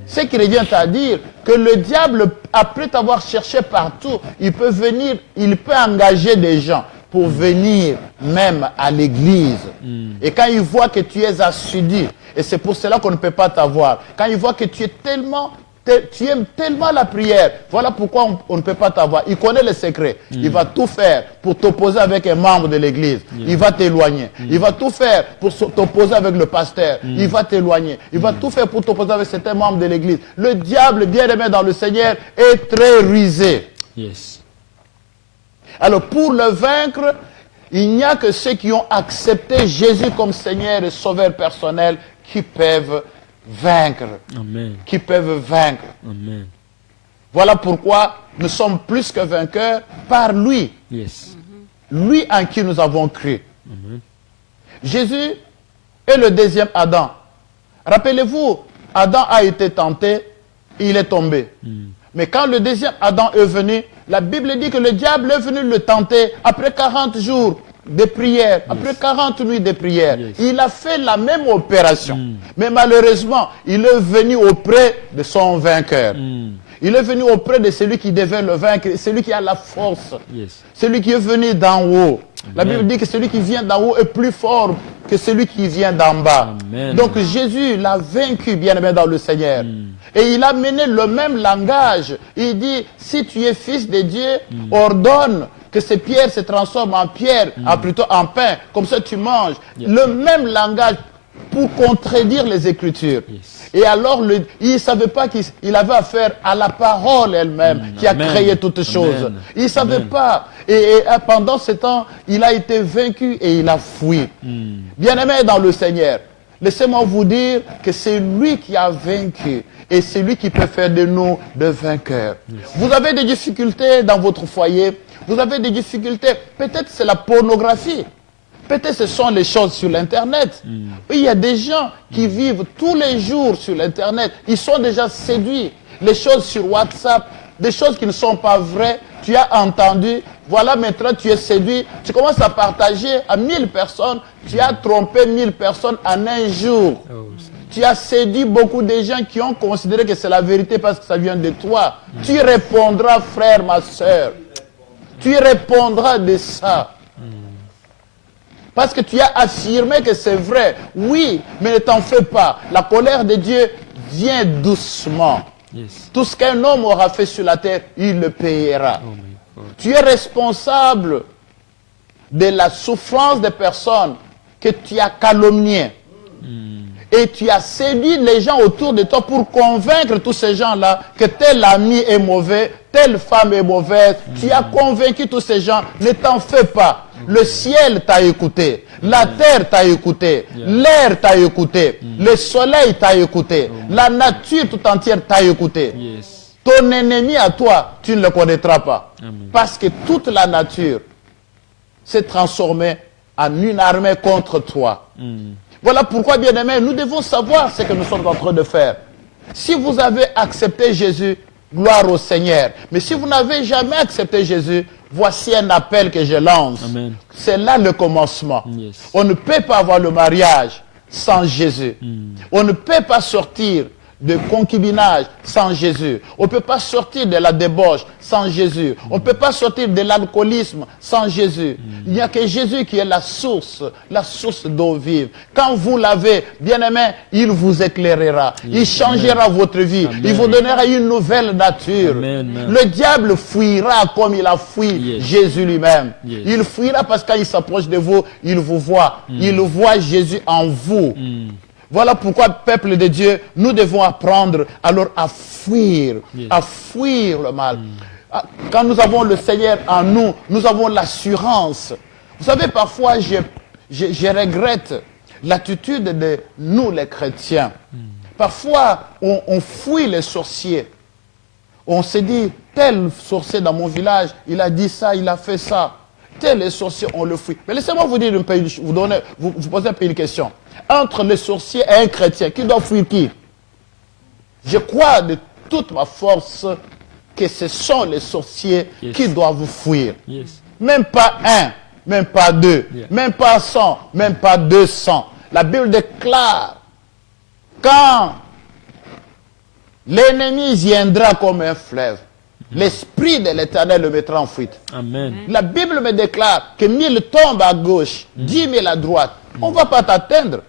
Ce qui revient à dire que le diable, après t'avoir cherché partout, il peut venir, il peut engager des gens pour venir même à l'église. Et quand il voit que tu es assidu, et c'est pour cela qu'on ne peut pas t'avoir, quand il voit que tu es tellement tu aimes tellement la prière. Voilà pourquoi on ne peut pas t'avoir. Il connaît les secrets. Il va tout faire pour t'opposer avec un membre de l'église. Il va t'éloigner. Il va tout faire pour t'opposer avec le pasteur. Il va t'éloigner. Il va tout faire pour t'opposer avec certains membres de l'église. Le diable, bien-aimé dans le Seigneur, est très rusé. Yes. Alors, pour le vaincre, il n'y a que ceux qui ont accepté Jésus comme Seigneur et Sauveur personnel qui peuvent vaincre. Amen. Qui peuvent vaincre. Amen. Voilà pourquoi nous sommes plus que vainqueurs par lui. Yes. Lui en qui nous avons cru. Amen. Jésus est le deuxième Adam. Rappelez-vous, Adam a été tenté, il est tombé. Mais quand le deuxième Adam est venu, la Bible dit que le diable est venu le tenter après 40 jours de prière, après 40 nuits de prière. Yes. Il a fait la même opération. Mais malheureusement, il est venu auprès de son vainqueur. Il est venu auprès de celui qui devait le vaincre, celui qui a la force. Yes. Celui qui est venu d'en haut. La Amen. Bible dit que celui qui vient d'en haut est plus fort que celui qui vient d'en bas. Amen. Donc Jésus l'a vaincu, bien aimé dans le Seigneur. Et il a mené le même langage. Il dit, si tu es fils de Dieu, ordonne que ces pierres se transforment en pierre, plutôt en pain. Comme ça tu manges. Yeah. Le même langage pour contredire les Écritures. Yes. Et alors, il ne savait pas qu'il avait affaire à la parole elle-même qui a Amen. créé toutes choses. Amen. Il ne savait Amen. pas. Et pendant ce temps, il a été vaincu et il a fui. Bien-aimé dans le Seigneur, laissez-moi vous dire que c'est lui qui a vaincu. Et c'est lui qui peut faire de nous des vainqueurs. Vous avez des difficultés dans votre foyer. Vous avez des difficultés. Peut-être c'est la pornographie. Peut-être ce sont les choses sur l'Internet. Il y a des gens qui vivent tous les jours sur l'Internet. Ils sont déjà séduits. Les choses sur WhatsApp, des choses qui ne sont pas vraies. Tu as entendu. Voilà, maintenant tu es séduit. Tu commences à partager à 1000 personnes. Tu as trompé 1000 personnes en un jour. Tu as séduit beaucoup de gens qui ont considéré que c'est la vérité parce que ça vient de toi. Tu répondras, frère, ma soeur. Tu répondras de ça. Parce que tu as affirmé que c'est vrai. Oui, mais ne t'en fais pas. La colère de Dieu vient doucement. Yes. Tout ce qu'un homme aura fait sur la terre, il le payera. Oh my God. Tu es responsable de la souffrance des personnes que tu as calomniées. Et tu as séduit les gens autour de toi pour convaincre tous ces gens-là que tel ami est mauvais, telle femme est mauvaise. Tu as convaincu tous ces gens, ne t'en fais pas. Le ciel t'a écouté, la terre t'a écouté, l'air t'a écouté, le soleil t'a écouté, la nature tout entière t'a écouté. Yes. Ton ennemi à toi, tu ne le connaîtras pas. Amen. Parce que toute la nature s'est transformée en une armée contre toi. Voilà pourquoi, bien-aimés, nous devons savoir ce que nous sommes en train de faire. Si vous avez accepté Jésus, gloire au Seigneur. Mais si vous n'avez jamais accepté Jésus, voici un appel que je lance. Amen. C'est là le commencement. Yes. On ne peut pas avoir le mariage sans Jésus. On ne peut pas sortir de concubinage sans Jésus. On ne peut pas sortir de la débauche sans Jésus. On ne peut pas sortir de l'alcoolisme sans Jésus. Il n'y a que Jésus qui est la source d'eau vive. Quand vous l'avez, bien-aimé, il vous éclairera. Il changera votre vie. Amen. Il vous donnera une nouvelle nature. Amen. Le diable fuira comme il a fui Yes. Jésus lui-même. Yes. Il fuira parce que quand il s'approche de vous, il vous voit. Il voit Jésus en vous. Voilà pourquoi, peuple de Dieu, nous devons apprendre alors à fuir le mal. Quand nous avons le Seigneur en nous, nous avons l'assurance. Vous savez, parfois, je regrette l'attitude de nous, les chrétiens. Parfois, on fuit les sorciers. On se dit, tel sorcier dans mon village, il a dit ça, il a fait ça. Tel sorcier, on le fuit. Mais laissez-moi vous dire vous poser un peu une question. Entre les sorciers et un chrétien, qui doit fuir qui? Je crois de toute ma force que ce sont les sorciers qui doivent fuir. Yes. Même pas un, même pas deux, même pas 100, même pas 200. La Bible déclare, quand l'ennemi viendra comme un fleuve, l'Esprit de l'Éternel le mettra en fuite. Amen. La Bible me déclare que 1000 tombent à gauche, 10 000 à droite. On ne va pas t'atteindre.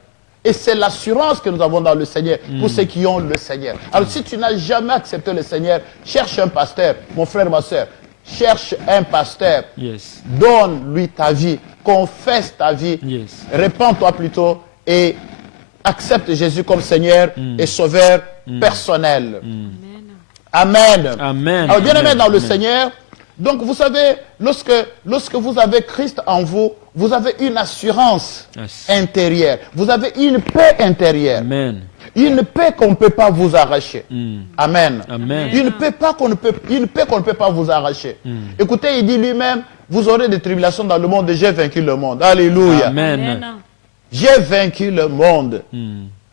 Et c'est l'assurance que nous avons dans le Seigneur pour ceux qui ont le Seigneur. Alors si tu n'as jamais accepté le Seigneur, cherche un pasteur, mon frère, ma soeur. Cherche un pasteur. Yes. Donne-lui ta vie. Confesse ta vie. Yes. Répands-toi plutôt et accepte Jésus comme Seigneur et Sauveur personnel. Amen. Amen. Alors bien aimé Amen. dans le Amen. Seigneur, donc vous savez, lorsque vous avez Christ en vous, vous avez une assurance Yes. intérieure. Vous avez une paix intérieure. Amen. Une paix qu'on ne peut pas vous arracher. Amen. Amen. Une paix qu'on ne peut pas vous arracher. Écoutez, il dit lui-même, vous aurez des tribulations dans le monde et j'ai vaincu le monde. Alléluia. Amen. J'ai vaincu le monde.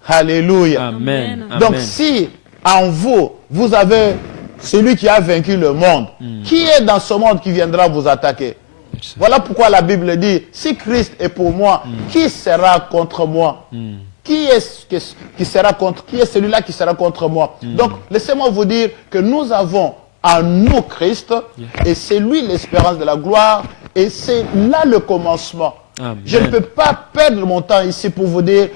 Alléluia. Amen. Donc Amen. si en vous, vous avez celui qui a vaincu le monde, qui est dans ce monde qui viendra vous attaquer? Voilà pourquoi la Bible dit, si Christ est pour moi, qui sera contre moi? Qui est celui-là qui sera contre moi? Donc, laissez-moi vous dire que nous avons en nous Christ, et c'est lui l'espérance de la gloire, et c'est là le commencement. Amen. Je ne peux pas perdre mon temps ici pour vous dire,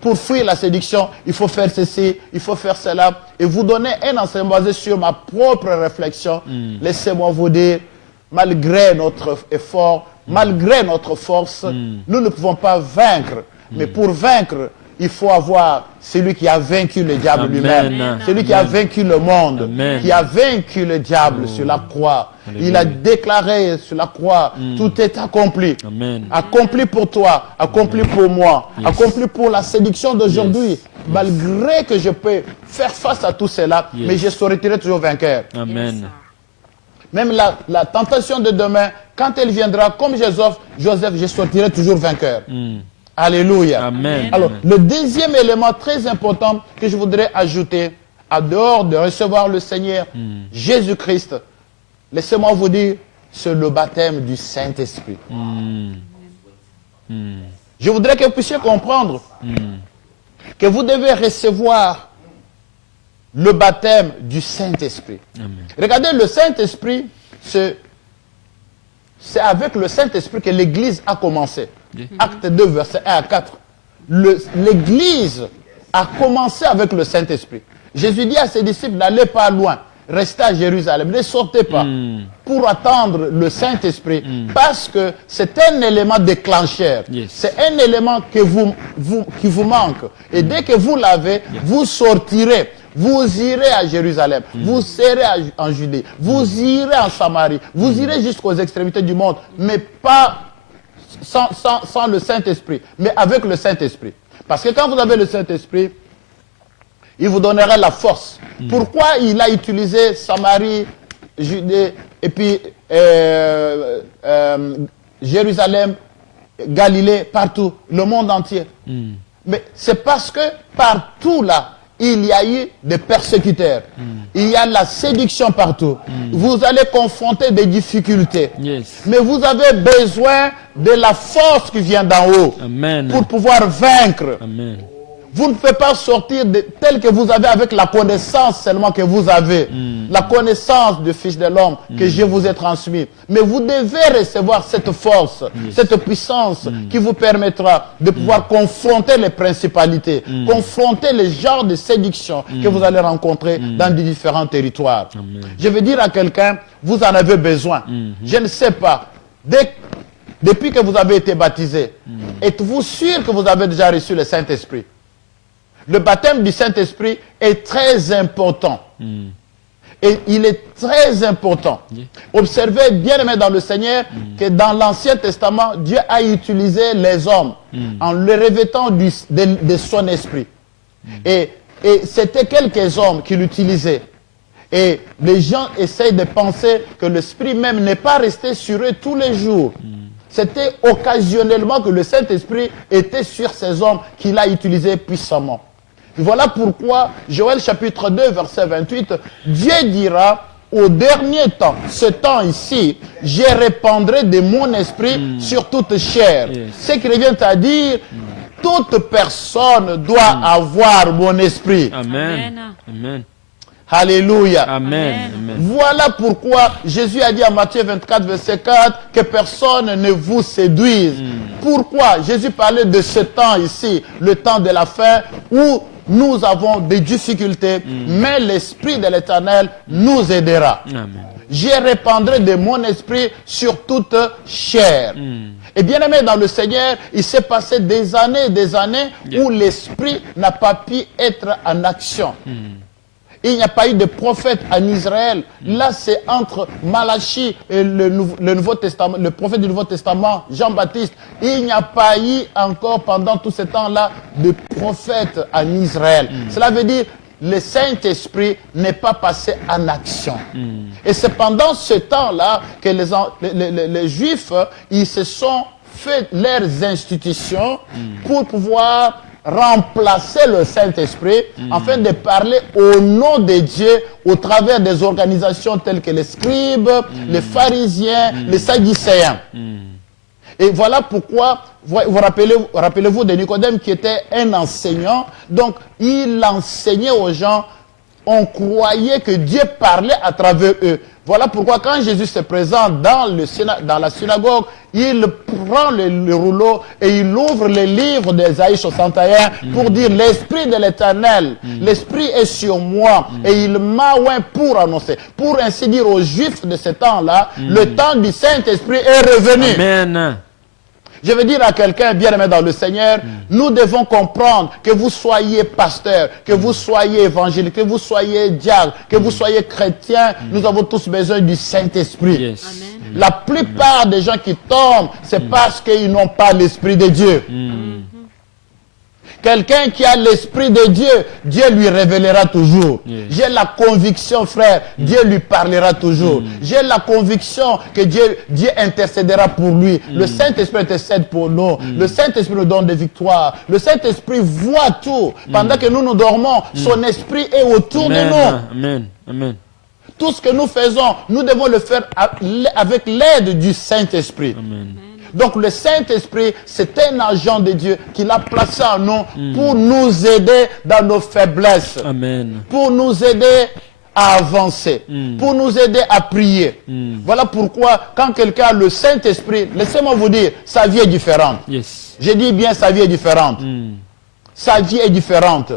pour fuir la séduction, il faut faire ceci, il faut faire cela, et vous donner un enseignement basé sur ma propre réflexion. Laissez-moi vous dire, malgré notre effort, malgré notre force, nous ne pouvons pas vaincre. Mais pour vaincre, il faut avoir celui qui a vaincu le diable Amen. lui-même, celui qui a vaincu le monde, Amen. qui a vaincu le diable sur la croix. Il a déclaré sur la croix, tout est accompli. Amen. Accompli pour toi, accompli pour moi, accompli pour la séduction d'aujourd'hui. Yes. Malgré que je peux faire face à tout cela, mais je sortirai toujours vainqueur. Amen. Même la tentation de demain, quand elle viendra, comme Joseph, je sortirai toujours vainqueur. Alléluia. Amen. Alors, le deuxième élément très important que je voudrais ajouter, à dehors de recevoir le Seigneur Jésus-Christ, laissez-moi vous dire, c'est le baptême du Saint-Esprit. Je voudrais que vous puissiez comprendre que vous devez recevoir le baptême du Saint-Esprit. Regardez, le Saint-Esprit, c'est avec le Saint-Esprit que l'Église a commencé. Acte 2, versets 1 à 4. L'Église a commencé avec le Saint-Esprit. Jésus dit à ses disciples, n'allez pas loin, restez à Jérusalem, ne sortez pas pour attendre le Saint-Esprit, parce que c'est un élément déclencheur. Yes. C'est un élément qui vous manque. Et dès que vous l'avez, vous sortirez. Vous irez à Jérusalem, vous serez en Judée, vous irez en Samarie, vous irez jusqu'aux extrémités du monde, mais pas sans le Saint-Esprit, mais avec le Saint-Esprit. Parce que quand vous avez le Saint-Esprit, il vous donnera la force. Pourquoi il a utilisé Samarie, Judée, et puis Jérusalem, Galilée, partout, le monde entier? Mais c'est parce que partout là, il y a eu des persécuteurs. Il y a la séduction partout. Vous allez confronter des difficultés. Yes. Mais vous avez besoin de la force qui vient d'en haut Amen. pour pouvoir vaincre. Amen. Vous ne pouvez pas sortir tel que vous avez avec la connaissance seulement que vous avez. La connaissance du Fils de l'homme que je vous ai transmis. Mais vous devez recevoir cette force, cette puissance qui vous permettra de pouvoir confronter les principalités, confronter les genres de séduction que vous allez rencontrer dans les différents territoires. Je veux dire à quelqu'un, vous en avez besoin. Je ne sais pas. Depuis que vous avez été baptisé, êtes-vous sûr que vous avez déjà reçu le Saint-Esprit? Le baptême du Saint-Esprit est très important. Et il est très important. Observez, bien aimé dans le Seigneur, que dans l'Ancien Testament, Dieu a utilisé les hommes en les revêtant de son esprit. Et c'était quelques hommes qui l'utilisaient. Et les gens essayent de penser que l'Esprit même n'est pas resté sur eux tous les jours. C'était occasionnellement que le Saint-Esprit était sur ces hommes qu'il a utilisés puissamment. Voilà pourquoi, Joël chapitre 2, verset 28, Dieu dira, au dernier temps, ce temps ici, je répandrai de mon esprit sur toute chair. Ce qui revient à dire, toute personne doit avoir mon esprit. Amen. Amen. Alléluia. Amen. Amen. Amen. Voilà pourquoi Jésus a dit à Matthieu 24, verset 4, que personne ne vous séduise. Pourquoi Jésus parlait de ce temps ici, le temps de la fin, où nous avons des difficultés, mais l'Esprit de l'Éternel nous aidera. Amen. Je répandrai de mon esprit sur toute chair. Et bien aimé dans le Seigneur, il s'est passé des années où l'Esprit n'a pas pu être en action. Il n'y a pas eu de prophète en Israël. Là, c'est entre Malachie et le Nouveau Testament, le prophète du Nouveau Testament, Jean-Baptiste. Il n'y a pas eu encore pendant tout ce temps-là de prophète en Israël. Cela veut dire le Saint-Esprit n'est pas passé en action. Et c'est pendant ce temps-là que les Juifs, ils se sont fait leurs institutions pour pouvoir remplacer le Saint-Esprit afin de parler au nom de Dieu au travers des organisations telles que les scribes, les pharisiens, les sadducéens. Et voilà pourquoi, vous rappelez-vous de Nicodème qui était un enseignant, donc il enseignait aux gens, on croyait que Dieu parlait à travers eux. Voilà pourquoi quand Jésus se présente dans la synagogue, il prend le rouleau et il ouvre le livre d'Ésaïe 61 pour dire l'Esprit de l'Éternel, l'Esprit est sur moi et il m'a oint pour annoncer. Pour ainsi dire aux Juifs de ce temps-là, le temps du Saint-Esprit est revenu. Amen. Je veux dire à quelqu'un bien aimé dans le Seigneur, nous devons comprendre que vous soyez pasteur, que vous soyez évangélique, que vous soyez diacre, que vous soyez chrétien, nous avons tous besoin du Saint-Esprit. Yes. Amen. La plupart des gens qui tombent, c'est parce qu'ils n'ont pas l'Esprit de Dieu. Quelqu'un qui a l'Esprit de Dieu, Dieu lui révélera toujours. Yes. J'ai la conviction, frère, Dieu lui parlera toujours. J'ai la conviction que Dieu intercédera pour lui. Le Saint-Esprit intercède pour nous. Le Saint-Esprit nous donne des victoires. Le Saint-Esprit voit tout. Pendant que nous dormons, son Esprit est autour de nous. Amen. Amen. Tout ce que nous faisons, nous devons le faire avec l'aide du Saint-Esprit. Amen. Donc le Saint-Esprit, c'est un agent de Dieu qu'il a placé en nous pour nous aider dans nos faiblesses, Amen. pour nous aider à avancer, pour nous aider à prier. Voilà pourquoi quand quelqu'un a le Saint-Esprit, laissez-moi vous dire, sa vie est différente. Yes. Je dis bien sa vie est différente. Sa vie est différente.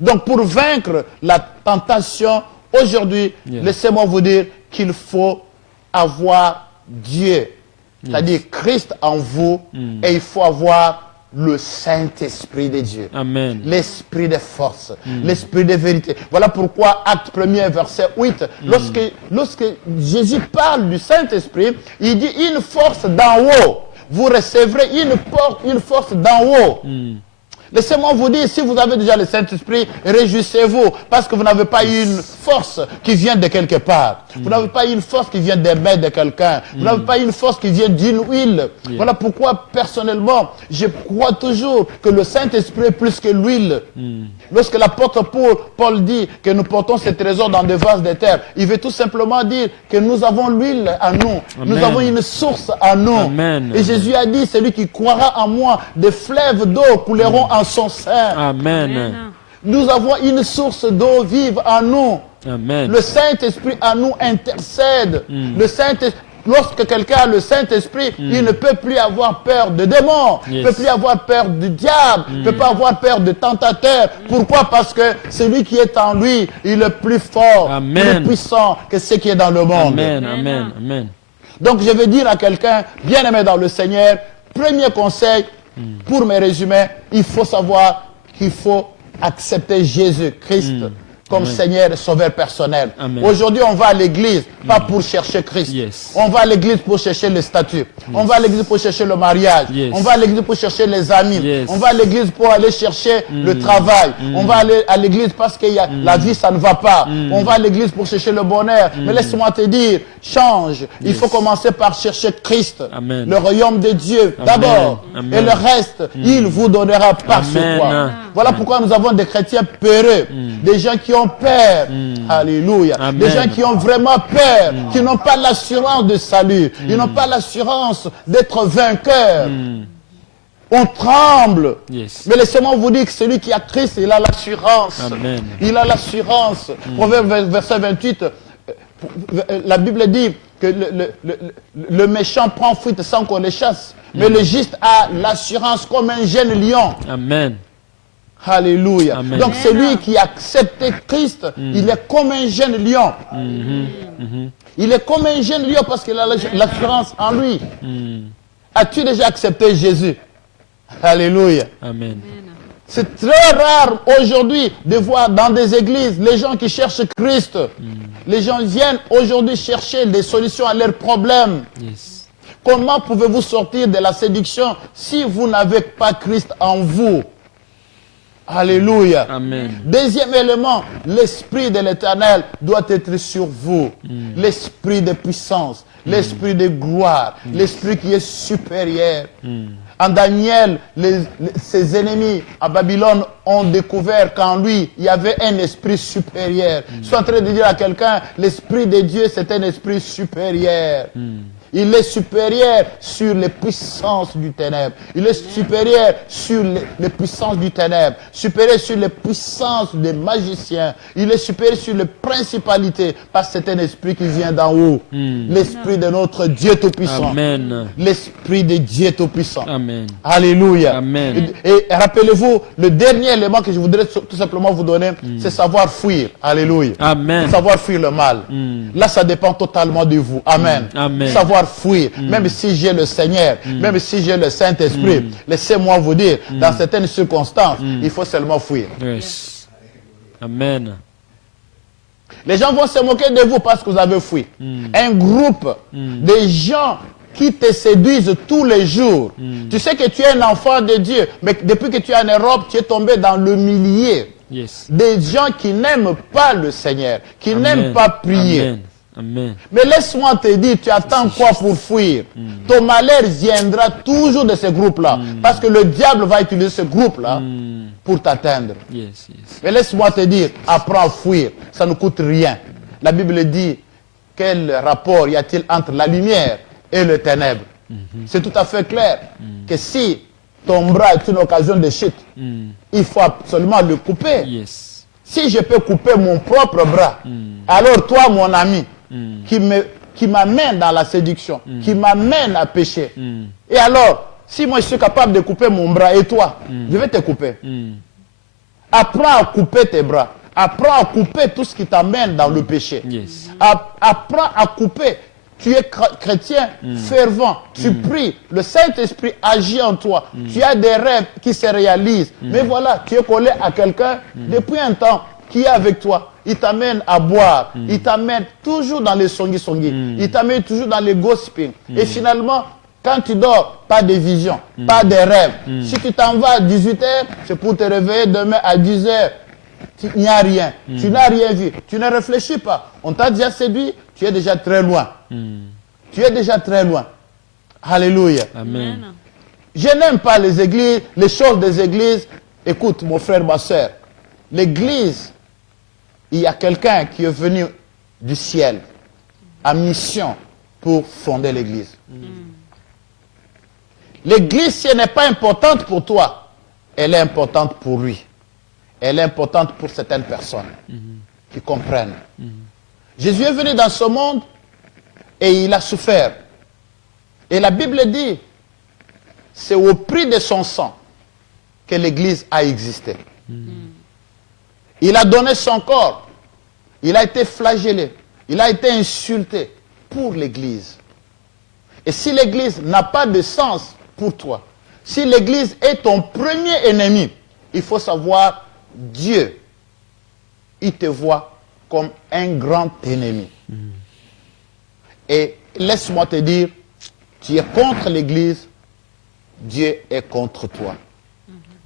Donc pour vaincre la tentation, aujourd'hui, laissez-moi vous dire qu'il faut avoir Dieu. C'est-à-dire Christ en vous et il faut avoir le Saint-Esprit de Dieu. Amen. L'Esprit de force, l'Esprit de vérité. Voilà pourquoi Acte 1er, verset 8, lorsque Jésus parle du Saint-Esprit, il dit une force d'en haut. Vous recevrez une force d'en haut. Laissez-moi vous dire, si vous avez déjà le Saint-Esprit, réjouissez-vous, parce que vous n'avez pas une force qui vient de quelque part. Vous n'avez pas une force qui vient des mains de quelqu'un. Vous n'avez pas une force qui vient d'une huile. Voilà pourquoi, personnellement, je crois toujours que le Saint-Esprit est plus que l'huile. Lorsque l'apôtre Paul dit que nous portons ces trésors dans des vases de terre, il veut tout simplement dire que nous avons l'huile en nous. Amen. Nous avons une source en nous. Amen. Et Jésus a dit, celui qui croira en moi, des fleuves d'eau couleront en son sein. Amen. Nous avons une source d'eau vive en nous. Amen. Le Saint-Esprit en nous intercède. Le Saint-Esprit, lorsque quelqu'un a le Saint-Esprit, il ne peut plus avoir peur de démons, il ne peut plus avoir peur du diable, il ne peut pas avoir peur de tentateurs. Pourquoi? Parce que celui qui est en lui, il est plus fort, Amen. plus puissant que ce qui est dans le monde. Amen. Amen. Amen. Donc je veux dire à quelqu'un, bien aimé dans le Seigneur, premier conseil, pour me résumer, il faut savoir qu'il faut accepter Jésus-Christ comme Seigneur et Sauveur personnel. Aujourd'hui, on va à l'église, pas pour chercher Christ. Yes. On va à l'église pour chercher le statut. On va à l'église pour chercher le mariage. Yes. On va à l'église pour chercher les amis. Yes. On va à l'église pour aller chercher le travail. On va aller à l'église parce que la vie, ça ne va pas. On va à l'église pour chercher le bonheur. Mais laisse-moi te dire, change. Il faut commencer par chercher Christ. Amen. Le royaume de Dieu d'abord. Amen. Et le reste, il vous donnera par ce Amen. quoi. Voilà pourquoi nous avons des chrétiens peureux. Des gens qui ont peur. Alléluia. Amen. Des gens qui ont vraiment peur. Qui n'ont pas l'assurance de salut. Ils n'ont pas l'assurance d'être vainqueurs. on tremble. Yes. Mais laissez-moi vous dire que celui qui a Christ, il a l'assurance. Amen. Il a l'assurance. Proverbe verset 28, la Bible dit que le méchant prend fuite sans qu'on le chasse. Mais le juste a l'assurance comme un jeune lion. Amen. Alléluia. Amen. Donc celui qui a accepté Christ, il est comme un jeune lion. Il est comme un jeune lion parce qu'il a l'assurance en lui. As-tu déjà accepté Jésus? Alléluia. Amen. C'est très rare aujourd'hui de voir dans des églises les gens qui cherchent Christ. Les gens viennent aujourd'hui chercher des solutions à leurs problèmes. Yes. Comment pouvez-vous sortir de la séduction si vous n'avez pas Christ en vous? Alléluia. Amen. Deuxième élément, l'esprit de l'Éternel doit être sur vous. L'esprit de puissance, l'esprit de gloire, l'esprit qui est supérieur. En Daniel, ses ennemis à Babylone ont découvert qu'en lui, il y avait un esprit supérieur. Je suis en train de dire à quelqu'un, l'esprit de Dieu, c'est un esprit supérieur. Il est supérieur sur les puissances du ténèbre. Il est supérieur sur les puissances du ténèbre. Supérieur sur les puissances des magiciens. Il est supérieur sur les principalités. Parce que c'est un esprit qui vient d'en haut. L'esprit de notre Dieu Tout-Puissant. Amen. L'esprit de Dieu Tout-Puissant. Amen. Alléluia. Amen. Et rappelez-vous, le dernier élément que je voudrais tout simplement vous donner, c'est savoir fuir. Alléluia. Amen. Savoir fuir le mal. Là, ça dépend totalement de vous. Amen. Amen. Savoir fuir. Même si j'ai le Seigneur, même si j'ai le Saint-Esprit, laissez-moi vous dire, dans certaines circonstances, il faut seulement fuir. Yes. Amen. Les gens vont se moquer de vous parce que vous avez fui. Un groupe de gens qui te séduisent tous les jours. Tu sais que tu es un enfant de Dieu, mais depuis que tu es en Europe, tu es tombé dans le millier. Yes. Des gens qui n'aiment pas le Seigneur, qui n'aiment pas prier. Amen. Amen. Mais laisse-moi te dire, tu attends quoi pour fuir? Ton malheur viendra toujours de ce groupe-là. Parce que le diable va utiliser ce groupe-là pour t'atteindre. Yes, yes. Mais laisse-moi te dire, apprends à fuir. Ça ne coûte rien. La Bible dit, quel rapport y a-t-il entre la lumière et le ténèbre? C'est tout à fait clair que si ton bras est une occasion de chute, il faut absolument le couper. Yes. Si je peux couper mon propre bras, alors toi, mon ami, qui m'amène dans la séduction, qui m'amène à pécher, et alors, si moi je suis capable de couper mon bras, et toi, je vais te couper. Apprends à couper tes bras. Apprends à couper tout ce qui t'amène dans le péché. Yes. Apprends à couper. Tu es chrétien fervent, tu pries, le Saint-Esprit agit en toi, tu as des rêves qui se réalisent, mais voilà, tu es collé à quelqu'un depuis un temps qui est avec toi, il t'amène à boire, il t'amène toujours dans les songi-songi, il t'amène toujours dans les gossiping, et finalement, quand tu dors, pas de vision, pas de rêve. Si tu t'en vas à 18h, c'est pour te réveiller demain à 10h. Il n'y a rien. Tu n'as rien vu. Tu ne réfléchis pas. On t'a déjà séduit. Tu es déjà très loin. Tu es déjà très loin. Alléluia. Amen. Je n'aime pas les églises, les choses des églises. Écoute, mon frère, ma soeur. L'église, il y a quelqu'un qui est venu du ciel à mission pour fonder l'église. L'église, si elle n'est pas importante pour toi, elle est importante pour lui. Elle est importante pour certaines personnes qui comprennent. Jésus est venu dans ce monde et il a souffert. Et la Bible dit, c'est au prix de son sang que l'Église a existé. Il a donné son corps. Il a été flagellé. Il a été insulté pour l'Église. Et si l'Église n'a pas de sens pour toi, si l'Église est ton premier ennemi, il faut savoir, Dieu, il te voit comme un grand ennemi. Et laisse-moi te dire, tu es contre l'Église, Dieu est contre toi.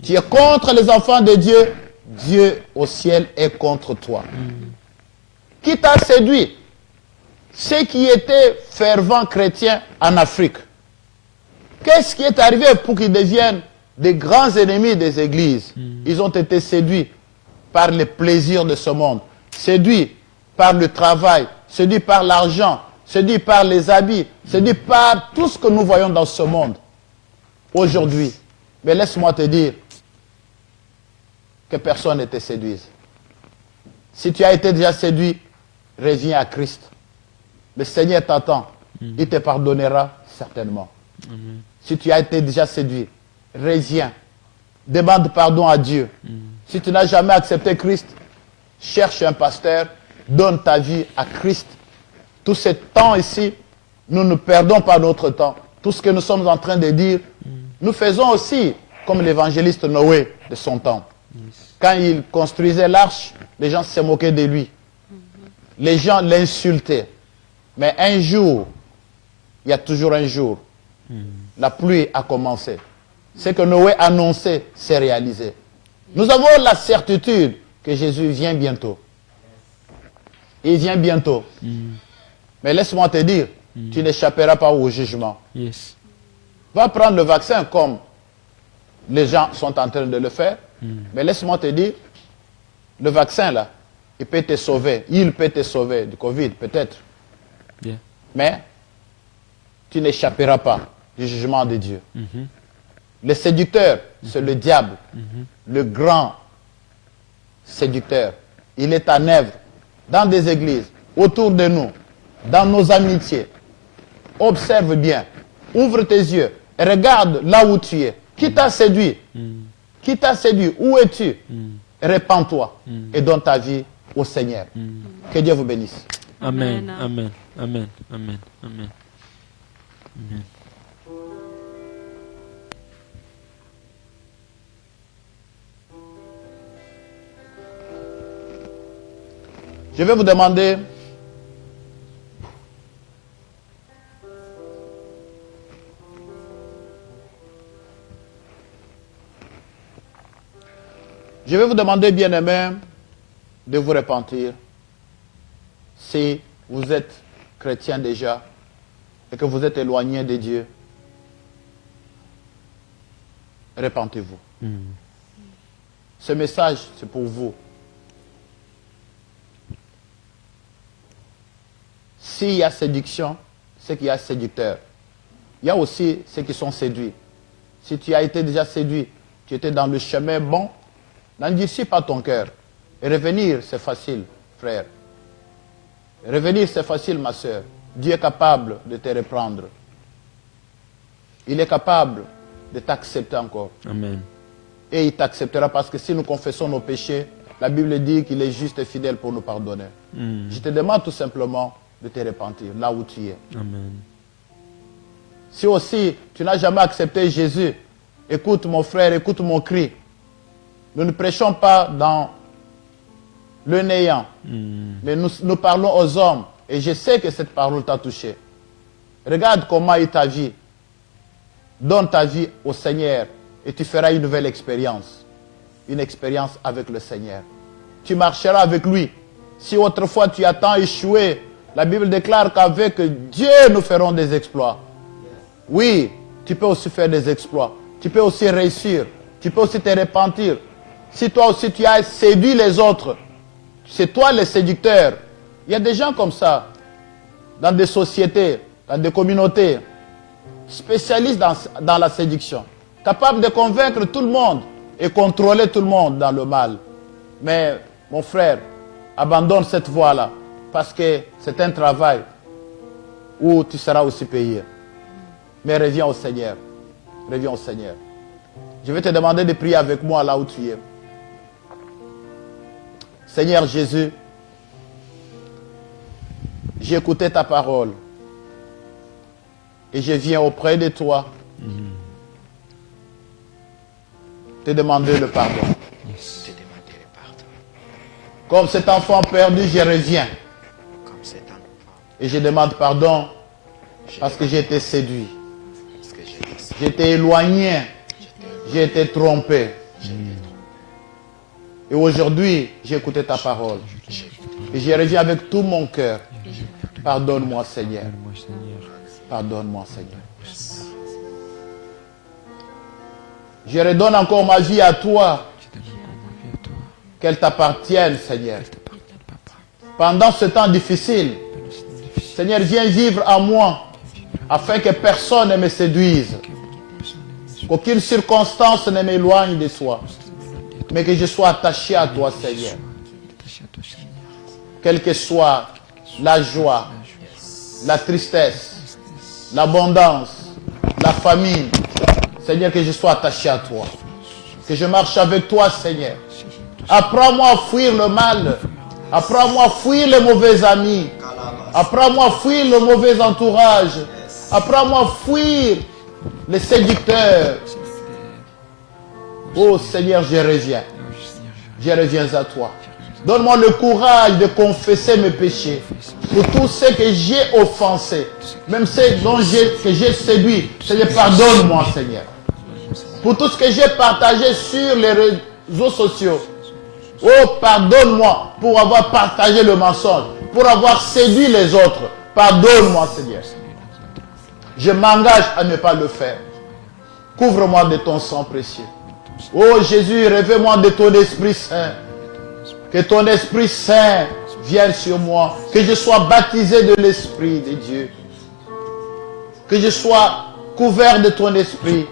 Tu es contre les enfants de Dieu, Dieu au ciel est contre toi. Qui t'a séduit? Ceux qui étaient fervents chrétiens en Afrique. Qu'est-ce qui est arrivé pour qu'ils deviennent des grands ennemis des églises? Ils ont été séduits par les plaisirs de ce monde, séduits par le travail, séduits par l'argent, séduits par les habits, séduits par tout ce que nous voyons dans ce monde. Aujourd'hui, Mais laisse-moi te dire que personne ne te séduise. Si tu as été déjà séduit, reviens à Christ. Le Seigneur t'attend. Il te pardonnera certainement. Si tu as été déjà séduit, reviens. Demande pardon à Dieu. Si tu n'as jamais accepté Christ, cherche un pasteur, donne ta vie à Christ. Tout ce temps ici, nous ne perdons pas notre temps. Tout ce que nous sommes en train de dire, nous faisons aussi comme l'évangéliste Noé de son temps. Quand il construisait l'arche, les gens se moquaient de lui. Les gens l'insultaient. Mais un jour, il y a toujours un jour, la pluie a commencé. Ce que Noé annonçait s'est réalisé. Nous avons la certitude que Jésus vient bientôt. Il vient bientôt. Mais laisse-moi te dire, tu n'échapperas pas au jugement. Yes. Va prendre le vaccin comme les gens sont en train de le faire. Mais laisse-moi te dire, le vaccin là, il peut te sauver. Il peut te sauver du Covid, peut-être. Yeah. Mais tu n'échapperas pas du jugement de Dieu. Le séducteur, c'est le diable. Le grand séducteur. Il est en œuvre dans des églises, autour de nous, dans nos amitiés. Observe bien. Ouvre tes yeux et regarde là où tu es. Qui t'a séduit? Qui t'a séduit? Où es-tu? Répands-toi et donne ta vie au Seigneur. Que Dieu vous bénisse. Amen. Amen. Amen. Amen. Amen. Amen. Je vais vous demander bien-aimés, de vous repentir si vous êtes chrétien déjà et que vous êtes éloigné de Dieu. Repentez-vous. Ce message, c'est pour vous. S'il y a séduction, c'est qu'il y a séducteur. Il y a aussi ceux qui sont séduits. Si tu as été déjà séduit, tu étais dans le chemin bon, n'endurcis pas ton cœur. Et revenir, c'est facile, frère. Revenir, c'est facile, ma soeur. Dieu est capable de te reprendre. Il est capable de t'accepter encore. Amen. Et il t'acceptera parce que si nous confessons nos péchés, la Bible dit qu'il est juste et fidèle pour nous pardonner. Je te demande tout simplement de te repentir là où tu es. Amen. Si aussi tu n'as jamais accepté Jésus, écoute mon frère, écoute mon cri. Nous ne prêchons pas dans le néant, mais nous parlons aux hommes. Et je sais que cette parole t'a touché. Regarde comment il t'a vu. Donne ta vie au Seigneur et tu feras une nouvelle expérience. Une expérience avec le Seigneur. Tu marcheras avec lui. Si autrefois tu as tant échoué, la Bible déclare qu'avec Dieu nous ferons des exploits. Oui, tu peux aussi faire des exploits. Tu peux aussi réussir. Tu peux aussi te repentir. Si toi aussi tu as séduit les autres, c'est toi le séducteur. Il y a des gens comme ça, dans des sociétés, dans des communautés, spécialistes dans la séduction, capables de convaincre tout le monde et contrôler tout le monde dans le mal. Mais mon frère, abandonne cette voie-là, parce que c'est un travail où tu seras aussi payé. Mais reviens au Seigneur. Reviens au Seigneur. Je vais te demander de prier avec moi là où tu es. Seigneur Jésus, j'ai écouté ta parole et je viens auprès de toi te demander le pardon. Comme cet enfant perdu, je reviens. Et je demande pardon parce que j'ai été séduit. J'ai été éloigné. J'ai été trompé. Et aujourd'hui, j'ai écouté ta parole. Et je reviens avec tout mon cœur. Pardonne-moi, Seigneur. Pardonne-moi, Seigneur. Je redonne encore ma vie à toi. Qu'elle t'appartienne, Seigneur. Pendant ce temps difficile, Seigneur, viens vivre en moi afin que personne ne me séduise. Qu'aucune circonstance ne m'éloigne de toi. Mais que je sois attaché à toi, Seigneur. Quelle que soit la joie, la tristesse, l'abondance, la famine, Seigneur, que je sois attaché à toi. Que je marche avec toi, Seigneur. Apprends-moi à fuir le mal. Apprends-moi à fuir les mauvais amis. Apprends-moi à fuir le mauvais entourage. Apprends-moi à fuir les séducteurs. Oh Seigneur, je reviens. Je reviens à toi. Donne-moi le courage de confesser mes péchés. Pour tous ceux que j'ai offensés. Même ceux que j'ai séduits. Seigneur, pardonne-moi, Seigneur. Pour tout ce que j'ai partagé sur les réseaux sociaux. Oh, pardonne-moi pour avoir partagé le mensonge. Pour avoir séduit les autres. Pardonne-moi, Seigneur. Je m'engage à ne pas le faire. Couvre-moi de ton sang précieux. Oh Jésus, revêt-moi de ton Esprit Saint. Que ton Esprit Saint vienne sur moi. Que je sois baptisé de l'Esprit de Dieu. Que je sois couvert de ton Esprit.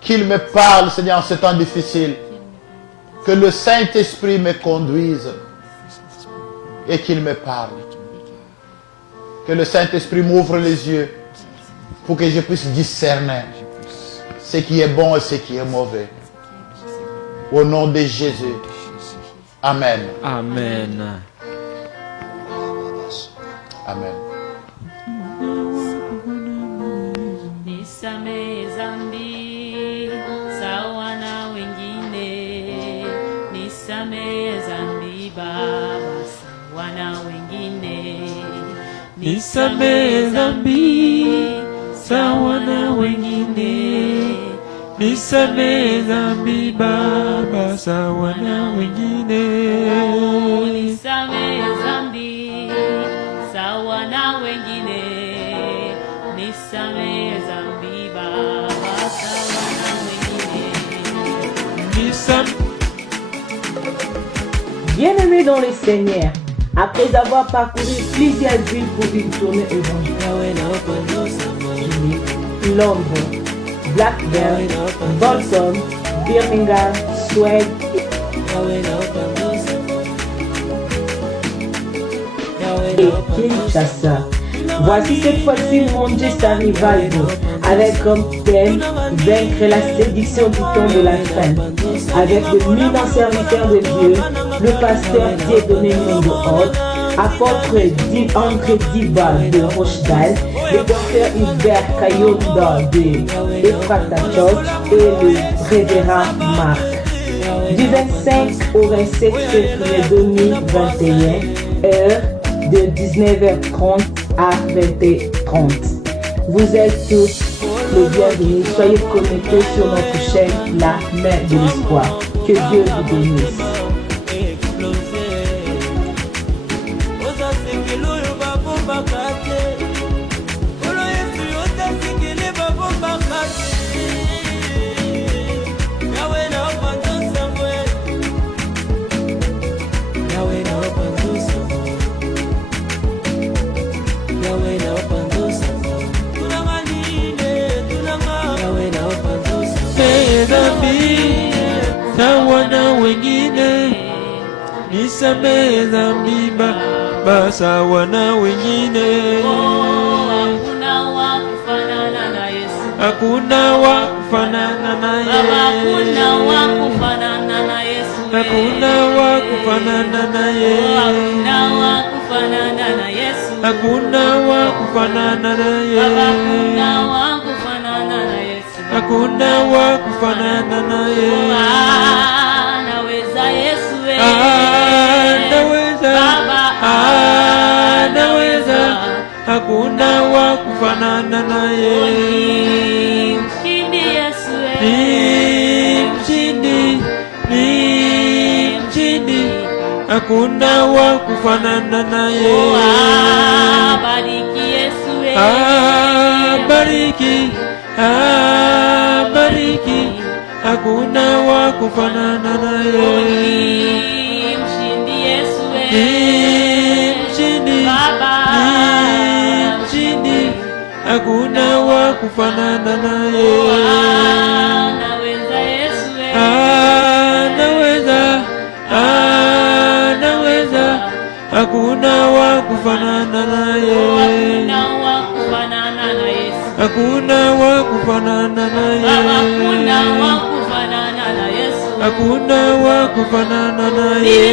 Qu'il me parle, Seigneur, en ce temps difficile. Que le Saint-Esprit me conduise. Et qu'il me parle. Que le Saint-Esprit m'ouvre les yeux. Pour que je puisse discerner ce qui est bon et ce qui est mauvais. Au nom de Jésus. Amen. Amen. Amen. Nisame zambi sawa na wengine, nisame zambi Baba sawa na wengine, Nisame zambi sawa na wengine, nisame zambi Baba sawa na wengine. nisame zambi sawa na wengine, nisame zambi Baba sawa na wengine. Nisame. Bien-aimés dans le Seigneur, après avoir parcouru plusieurs villes pour une tournée évangélique, Londres, Blackburn, Bolton, Birmingham, Suède et Kinshasa. Voici cette fois-ci Manchester Revival avec comme thème vaincre la séduction du temps de la fin. Avec le éminent serviteur de Dieu, le pasteur Dieudonné Mondou-Hort, apôtre André Diba de Rochdale, le docteur Hubert Kayonda de Ephrata Church et le révérend Marc. Du 25 au 27 février 2021, heure de 19h30 à 20h30. Vous êtes tous les bienvenus. Soyez connectés sur notre chaîne La Main de l'Espoir. Que Dieu vous bénisse. Sawa na wengine, nisame zambi Baba sawa na wengine. Hakuna wa kufanana na Yesu. Hakuna wa kufanana na Yesu. Hakuna wa kufanana na Yesu. Hakuna wa kufanana na Yesu. Hakuna wa kufanana na Yesu. Hakuna wa kufanana na Yesu. Hakuna wa kufanana na Yesu. Hakuna wa kufanana na Yesu. Naweza Yesu wewe. Naweza. Naweza. Hakuna wa kufanana na Yesu. Mshindi Yesu wewe. Ni mshindi. Ni mshindi. Hakuna wa kufanana na Yesu. Bariki Yesu wewe. Bariki. Bariki. Hakuna wa kufanana na Yesu. Mshindi Yesu wewe. Ni mshindi. Ni mshindi. Hakuna wa kufanana na Yesu. Hakuna wa kufanana naye.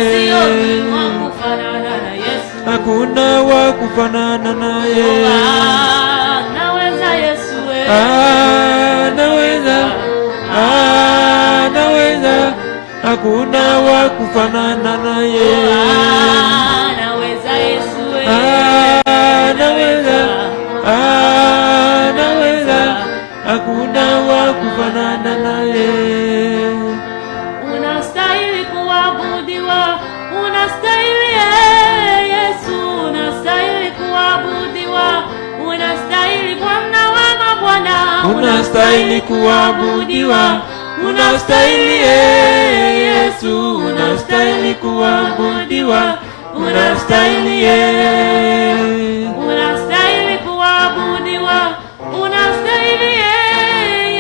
Hakuna wa kufanana naye. Naweza Yesu we. Naweza. Naweza. Hakuna wa kufanana naye. Naweza Yesu we. Naweza. Naweza. Hakuna wa kufanana naye. Unastahili kuabudiwa, unastahili Yesu, unastahili kuabudiwa, unastahili Bwana wa mabwana, Unastahili kuabudiwa, unastahili Yesu, unastahili kuabudiwa, unastahili unastahili kuabudiwa, unastahili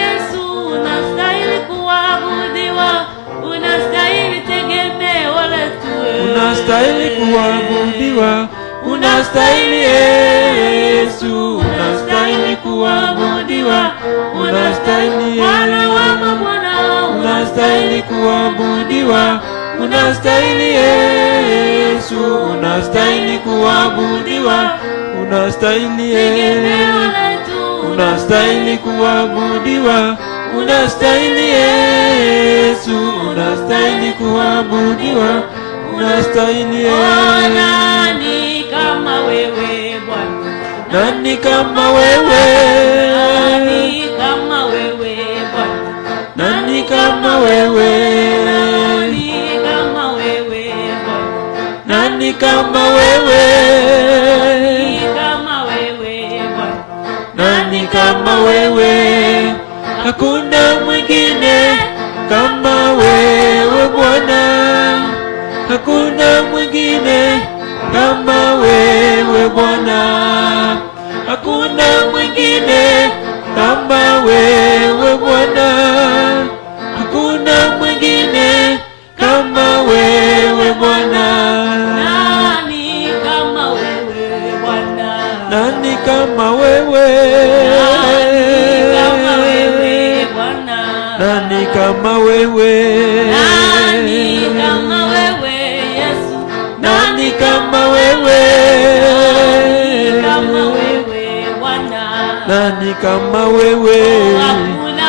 Yesu, unastahili kuabudiwa, unastahili tegemeo letu, unastahili kuabudiwa, unastahili Yesu, unastahili kuabudiwa, unastahili Bwana wa mabwana, unastahili kuabudiwa, unastahili Yesu, unastahili kuabudiwa, unastahili tegemeo letu, unastahili kuabudiwa, unastahili Yesu, unastahili kuabudiwa, unastahili nani kama wewe Bwana? Nani kama wewe? Nani kama wewe Bwana? Nani kama wewe? Nani kama wewe Bwana? Nani kama wewe? Nani kama wewe Bwana? Nani kama wewe? Hakuna mwingine kama wewe Bwana. Hakuna mwingine kama wewe Bwana. Hakuna mwingine kama wewe Bwana. Hakuna mwingine kama wewe Bwana. Nani kama wewe Bwana? Nani kama wewe? Nani kama wewe Bwana? Nani kama wewe? Nani kama wewe Yesu? Nani kama wewe? Nani kama wewe Bwana? Nani kama wewe?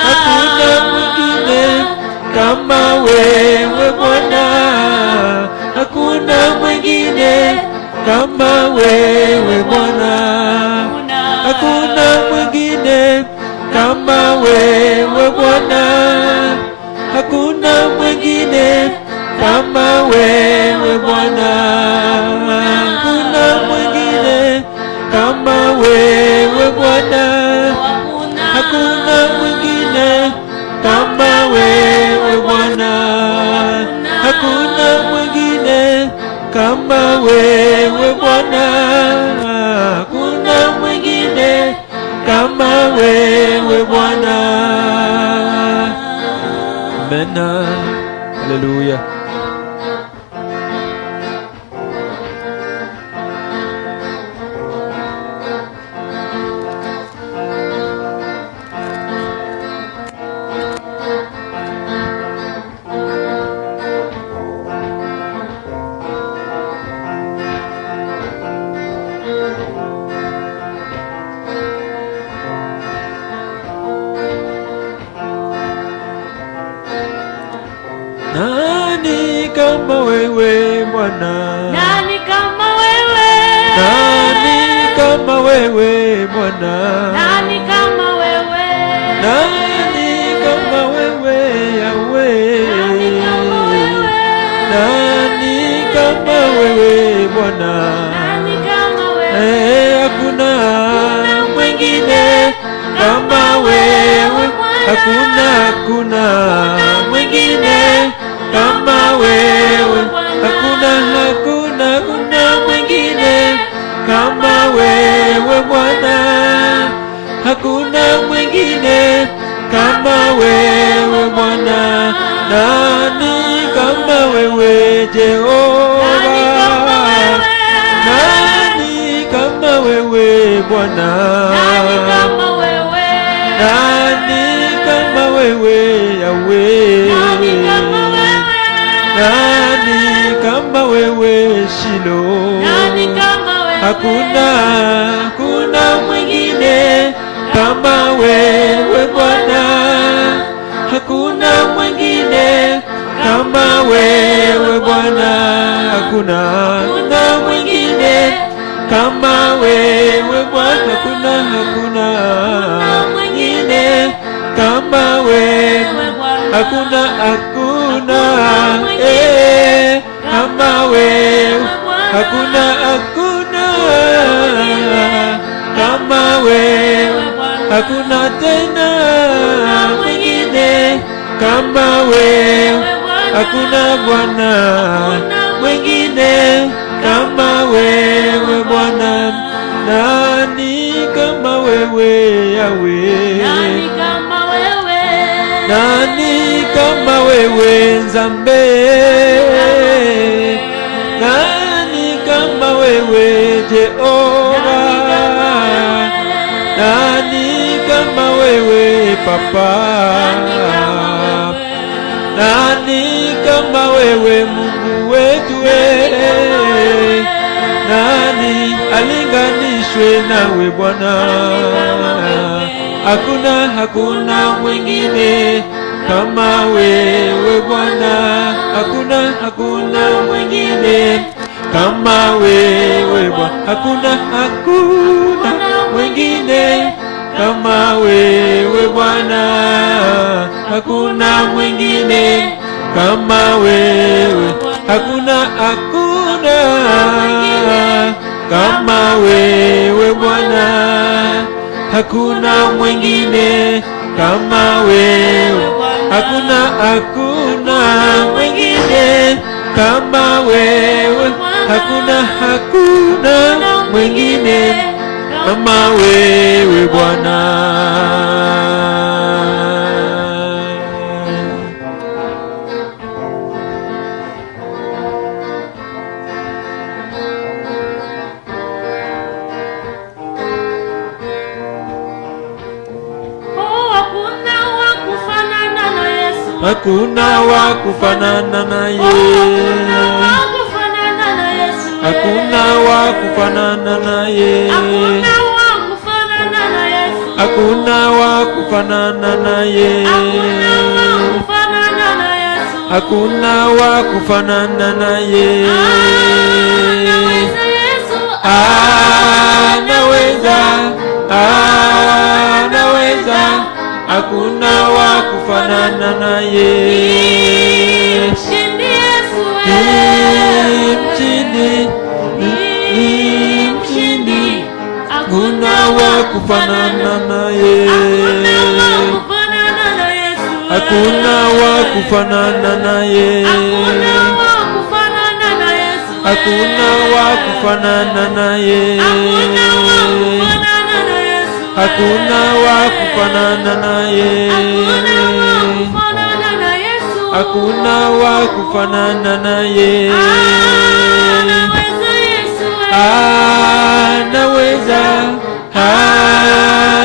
Hakuna mwingine kama wewe Bwana. Hakuna mwingine kama wewe Bwana. Hakuna mwingine kama wewe Bwana. Hakuna mwingine kama wewe Bwana. Hakuna mwingine kama wewe Bwana. Hakuna mwingine kama wewe Bwana. Hakuna mwingine kama wewe Bwana. Hakuna mwingine kama wewe Bwana. Amen. Hallelujah. Nani kama wewe Bwana? Nani kama wewe? Nani kama wewe Bwana? Nani kama wewe? Nani kama wewe Yahweh? Nani kama wewe? Nani kama wewe Bwana? Nani kama wewe? Hakuna mwingine kama wewe. Hakuna mwingine kama wewe. Hakuna mwingine kama wewe Bwana. Hakuna mwingine kama wewe Bwana. Nani kama wewe Jehova? Nani kama wewe Bwana? Nani kama wewe? Nani hakuna mwingine kama wewe Bwana, hakuna mwingine kama wewe Bwana, hakuna mwingine kama wewe Bwana, hakuna mwingine kama wewe, hakuna kama wewe, hakuna kama wewe, hakuna tena mwingine kama wewe, hakuna Bwana mwingine kama wewe Bwana. Nani kama wewe Yahweh? Nani kama wewe? Nani kama wewe Nzambe? Nani kama wewe Jehova? Nani kama wewe Papa? Nani kama wewe Mungu wetu? Nani alinganishwe nawe Bwana? Hakuna mwingine kama wewe Bwana, hakuna mwingine kama wewe Bwana, hakuna mwingine kama wewe Bwana, hakuna mwingine kama wewe, hakuna kama wewe Bwana, hakuna mwingine kama wewe, hakuna mwingine kama wewe, hakuna mwingine kama wewe Bwana. Hakuna wa kufanana na Yesu, hakuna wa kufanana na Yesu, hakuna wa kufanana na Yesu, hakuna wa kufanana na Yesu. Anaweza, hakuna wa kufanana na Yesu. Mshindi, hakuna wa kufanana na Yesu, hakuna wa kufanana na Yesu, hakuna wa kufanana na Yesu, hakuna wa kufanana na Yesu, hakuna wa kufanana na Yesu.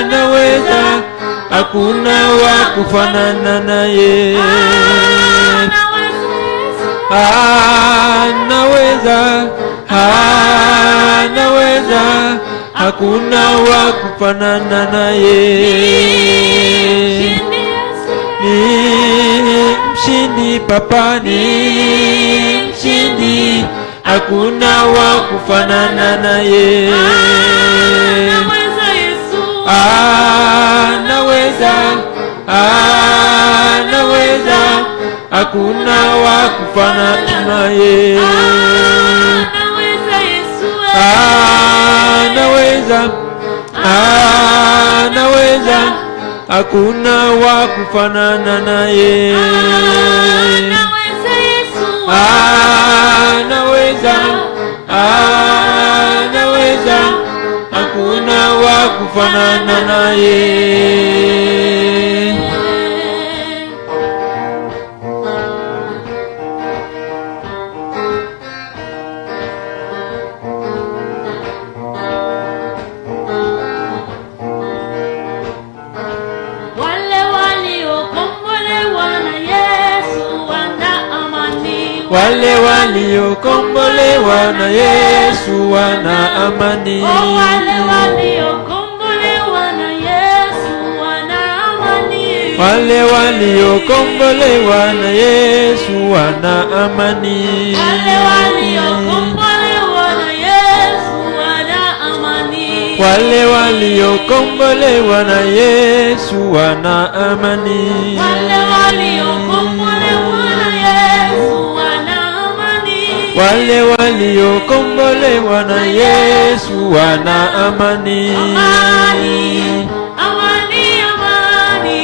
Anaweza, hakuna wa kufanana na Yesu. Anaweza, hakuna wa kufanana na Yesu. Ni mshindi Papa, ni mshindi, hakuna wa kufanana na Yesu. Anaweza, hakuna wa kufanana na Yesu. Anaweza, hakuna wa kufanana na Yesu. Anaweza, hakuna wa kufanana na Yesu. wale waliokombolewa na Yesu wana amani. Oh, wale waliokombolewa na Yesu wana amani. Wale waliokombolewa na Yesu wana amani. Wale waliokombolewa na Yesu wana amani. Wale waliokombolewa na Yesu wana amani. Wale waliokombolewa na Yesu wana amani. Wale waliokombolewa na Yesu wana amani. Amani, amani, amani,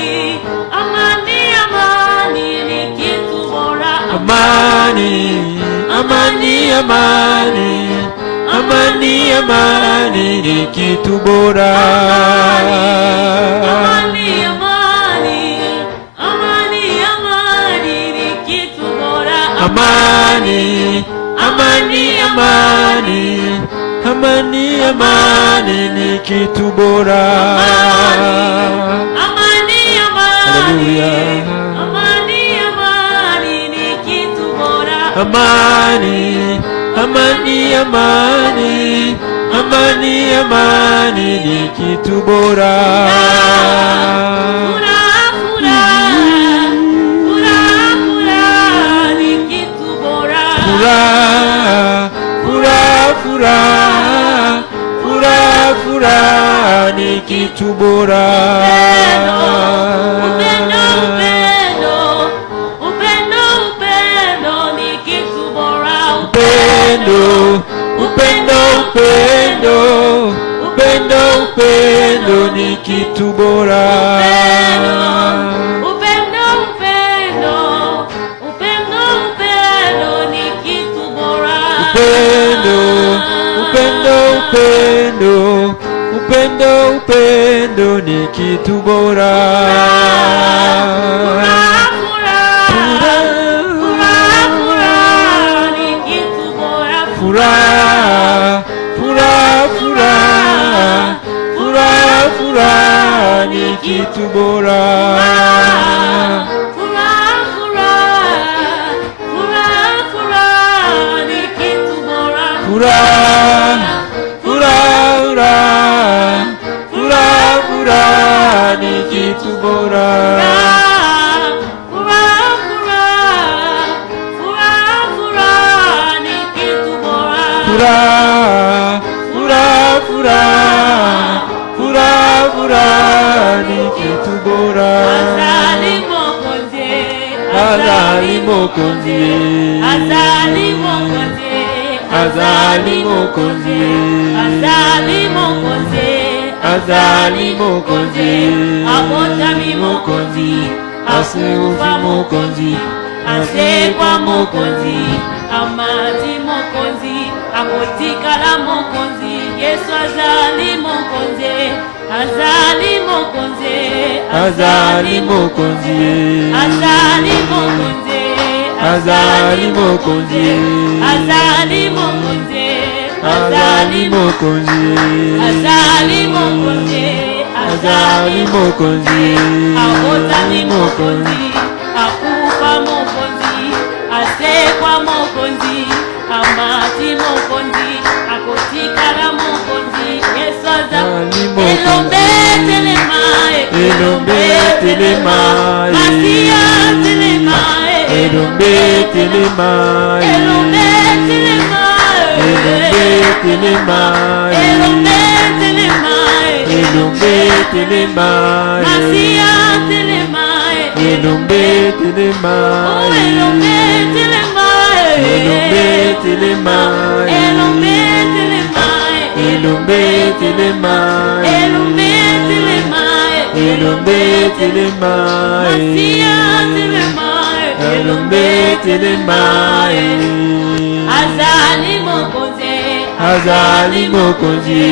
amani, amani ni kitu bora. Amani, amani, amani, amani, amani ni kitu bora. Amani, amani, amani, amani ni kitu bora. Amani, amani, amani, amani, amani ni kitu bora. Amani, amani, Hallelujah. amani, amani ni kitu bora. Amani, amani, amani, amani, amani ni kitu bora. Furaha, furaha, furaha, furaha ni kitu bora. Furaha, furaha, furaha, furaha, furaha ni kitu bora. Upendo, upendo, upendo, upendo ni kitu bora. Upendo, upendo, upendo, upendo, upendo ni kitu bora. Upendo, upendo, upendo, upendo ni kitu bora. Upendo, upendo, upendo, upendo, upendo ni kitu bora. Furaha, furaha, furaha, furaha ni kitu bora. Furaha, furaha, furaha, furaha, furaha ni kitu bora. Furaha, furaha, furaha, furaha ni kitu bora. Furaha, furaha, furaha, furaha ni kitu bora. Furaha, furaha, furaha, furaha ni kitu bora. Furaha, furaha, furaha, furaha, furaha ni kitu bora. Azali Mokonzi, Azali Mokonzi, Azali Mokonzi, Azali Mokonzi, Azali Mokonzi, Azali Mokonzi, Abotami Mokonzi, Akufa Mokonzi, Asekwa Mokonzi, Amati Mokonzi, Akotikala Mokonzi, Yesu Azali Mokonzi, Azali Mokonzi, Azali Mokonzi, Azali Mokonzi, Azali Mokonzi, Azali Mokonzi, Azali Mokonzi, Azali Mokonzi, Azali Mokonzi, Abotami Mokonzi, Akufa Mokonzi, Asekwa Mokonzi, Amati Mokonzi, Akotikala Mokonzi, Yesu Azali Elombe Telemae, Elombe Telemae, Masia Telemae, Elombe Telemae, Elombe Telemae, Elombe Telemae, Elombe Telemae, Elombe Telemae, Masia Telemae, Elombe Oh, Telemae, Elombe Telemae, Elombe Telemae, Elombe Telemae, Elombe Telemae, Elombe Telemae, Elombe Telemae, Masia Telemae, Elombe Telemae, Azali Mokonzi, Azali Mokonzi,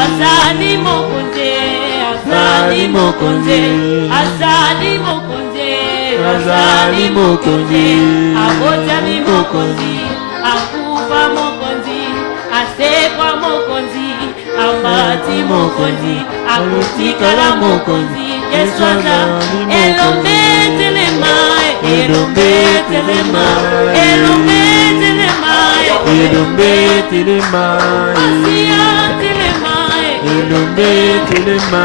Azali Mokonzi, Azali Mokonzi, Azali Mokonzi, Azali Mokonzi, Abotami Mokonzi, Akufa Mokonzi, Asekwa Mokonzi, Amati Mokonzi, Akutikala Mokonzi, Yesu Azali Elombe Telemae, Elombe Telemae, Elombe telema, Masia telemae. Elombe telema,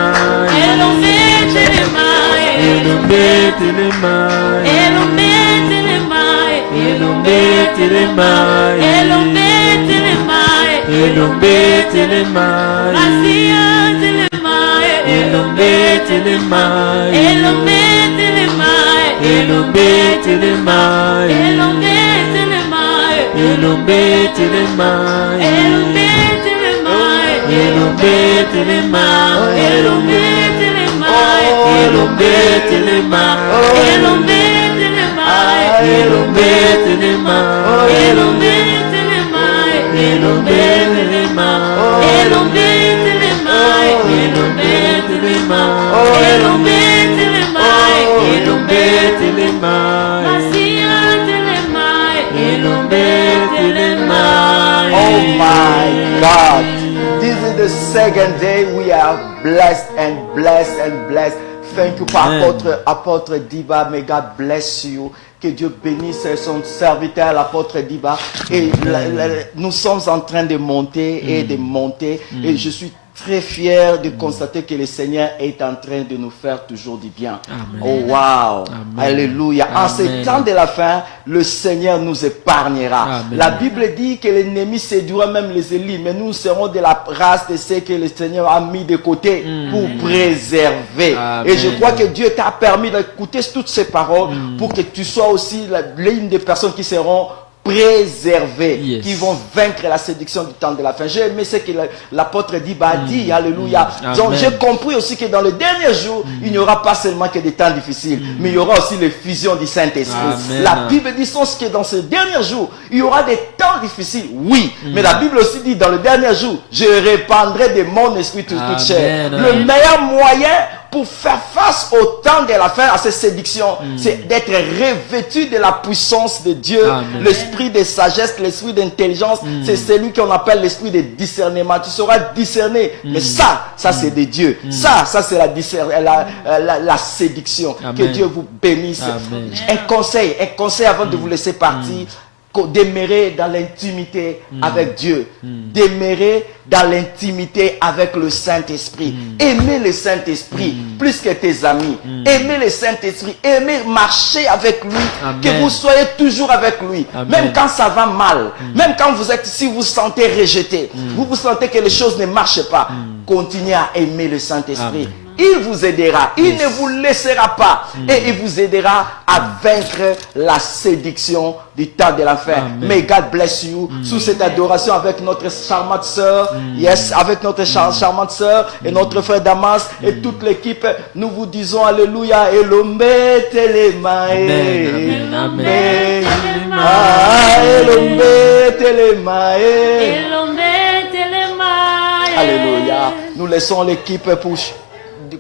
Elombe telemae. Elombe telema, Elombe telemae. Elombe telema, Elombe telemae. Elombe telema, Masia telemae. Elombe telema, Elombe telemae. Elombe telema, Elombe telemae. Elombe telema, Elombe telemae. Elombe telema, Elombe telemae. Elombe telema, Elombe telemae. Elombe telema, Elombe telemae. Elombe telema, Elombe telemae. Elombe telema, Elombe telemae. Elombe telema, Masia telemae. Elombe telema. Oh my God. This is the second day we are blessed and blessed and blessed. Thank you, Amen. apôtre Diba. May God bless you. Que Dieu bénisse son serviteur, l'apôtre Diba. Et nous sommes en train de monter et de monter. Et je suis très fier de constater que le Seigneur est en train de nous faire toujours du bien. Amen. Oh wow. Amen. Alléluia. En ce Amen. temps de la fin, le Seigneur nous épargnera. Amen. La Bible dit que l'ennemi séduira même les élites, mais nous serons de la race de ceux que le Seigneur a mis de côté pour préserver. Amen. Et je crois que Dieu t'a permis d'écouter toutes ces paroles pour que tu sois aussi l'une des personnes qui seront préservés, Yes. qui vont vaincre la séduction du temps de la fin. J'ai aimé ce que l'apôtre Diba a dit, alléluia. Donc Amen. j'ai compris aussi que dans le dernier jour, il n'y aura pas seulement que des temps difficiles, mais il y aura aussi l'effusion du Saint-Esprit. Amen. La Bible dit que dans ce dernier jour, il y aura des temps difficiles, oui, mais la Bible aussi dit dans le dernier jour, je répandrai de mon esprit toute chair. Amen. Le meilleur moyen pour faire face au temps de la fin, à ces séductions, c'est d'être revêtu de la puissance de Dieu, Amen. l'esprit de sagesse, l'esprit d'intelligence. C'est celui qu'on appelle l'esprit de discernement. Tu seras discerné. Mais ça c'est de Dieu. Ça c'est la séduction. Amen. Que Dieu vous bénisse. Amen. Un conseil avant de vous laisser partir. Demeurer dans l'intimité avec Dieu. Demeurer dans l'intimité avec le Saint-Esprit. Aimer le Saint-Esprit plus que tes amis. Aimer le Saint-Esprit. Aimer marcher avec lui. Amen. Que vous soyez toujours avec lui. Amen. Même quand ça va mal. Même quand vous êtes ici, vous vous sentez rejeté. Vous sentez que les choses ne marchent pas. Continuez à aimer le Saint-Esprit. Amen. Il vous aidera. Il ne vous laissera pas. Et il vous aidera à vaincre la séduction du temps de la fin. Amen. May God bless you. Sous cette adoration avec notre charmante sœur. Yes, avec notre charmante sœur et notre frère Damas et toute l'équipe, nous vous disons Alléluia. Elombe telemae. Amen. Amen. Elombe telemae. Elombe telemae. Alléluia. Nous laissons l'équipe pour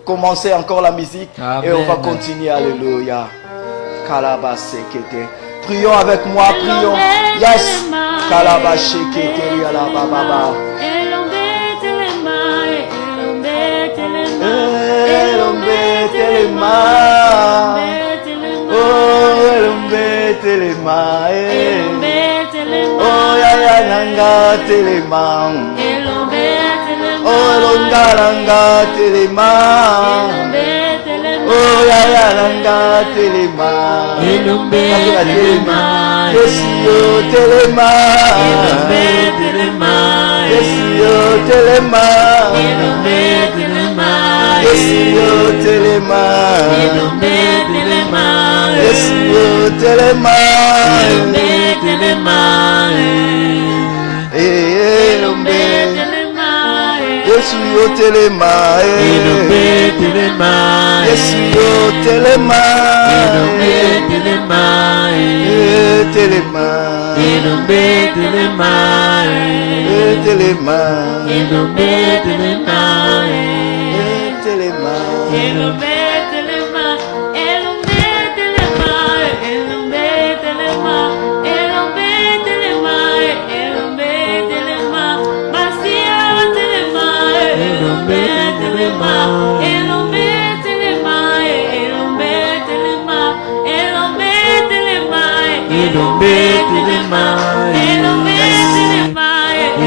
commencer encore la musique. Amen. Et on va continuer. Alléluia. Kalabasekete. Prions avec moi. Prions. Yes. Kalabasekete. Yalabababa. Elombe telemae. Elombe telemae. Elombe telema. Oh, elombe telema. Elombe telemae. Oh, ya ya nanga telema. Elombe telemae. Oh, longa telema. Elombe telemae. Oh, ya ya nanga telema. Elombe telema. Yes, yo telema. Elombe telemae. Yes, yo telema. Elombe telemae. Yes, yo telema. Elombe telemae. Yes, yo telema. Elombe telemae. Elombe. telemae. Yes, yo telema. Elombe telema. Yes, yo telema. Elombe telema. Telema. Elombe telema. Telema. Elombe telema. Telema. Elombe telemae. Elombe telemae. Elombe telemae. Elombe telemae. Elombe telemae. Masia telemae. Elombe telemae. Elombe telemae. Elombe telemae. Elombe telemae. Elombe telema. Elombe telemae.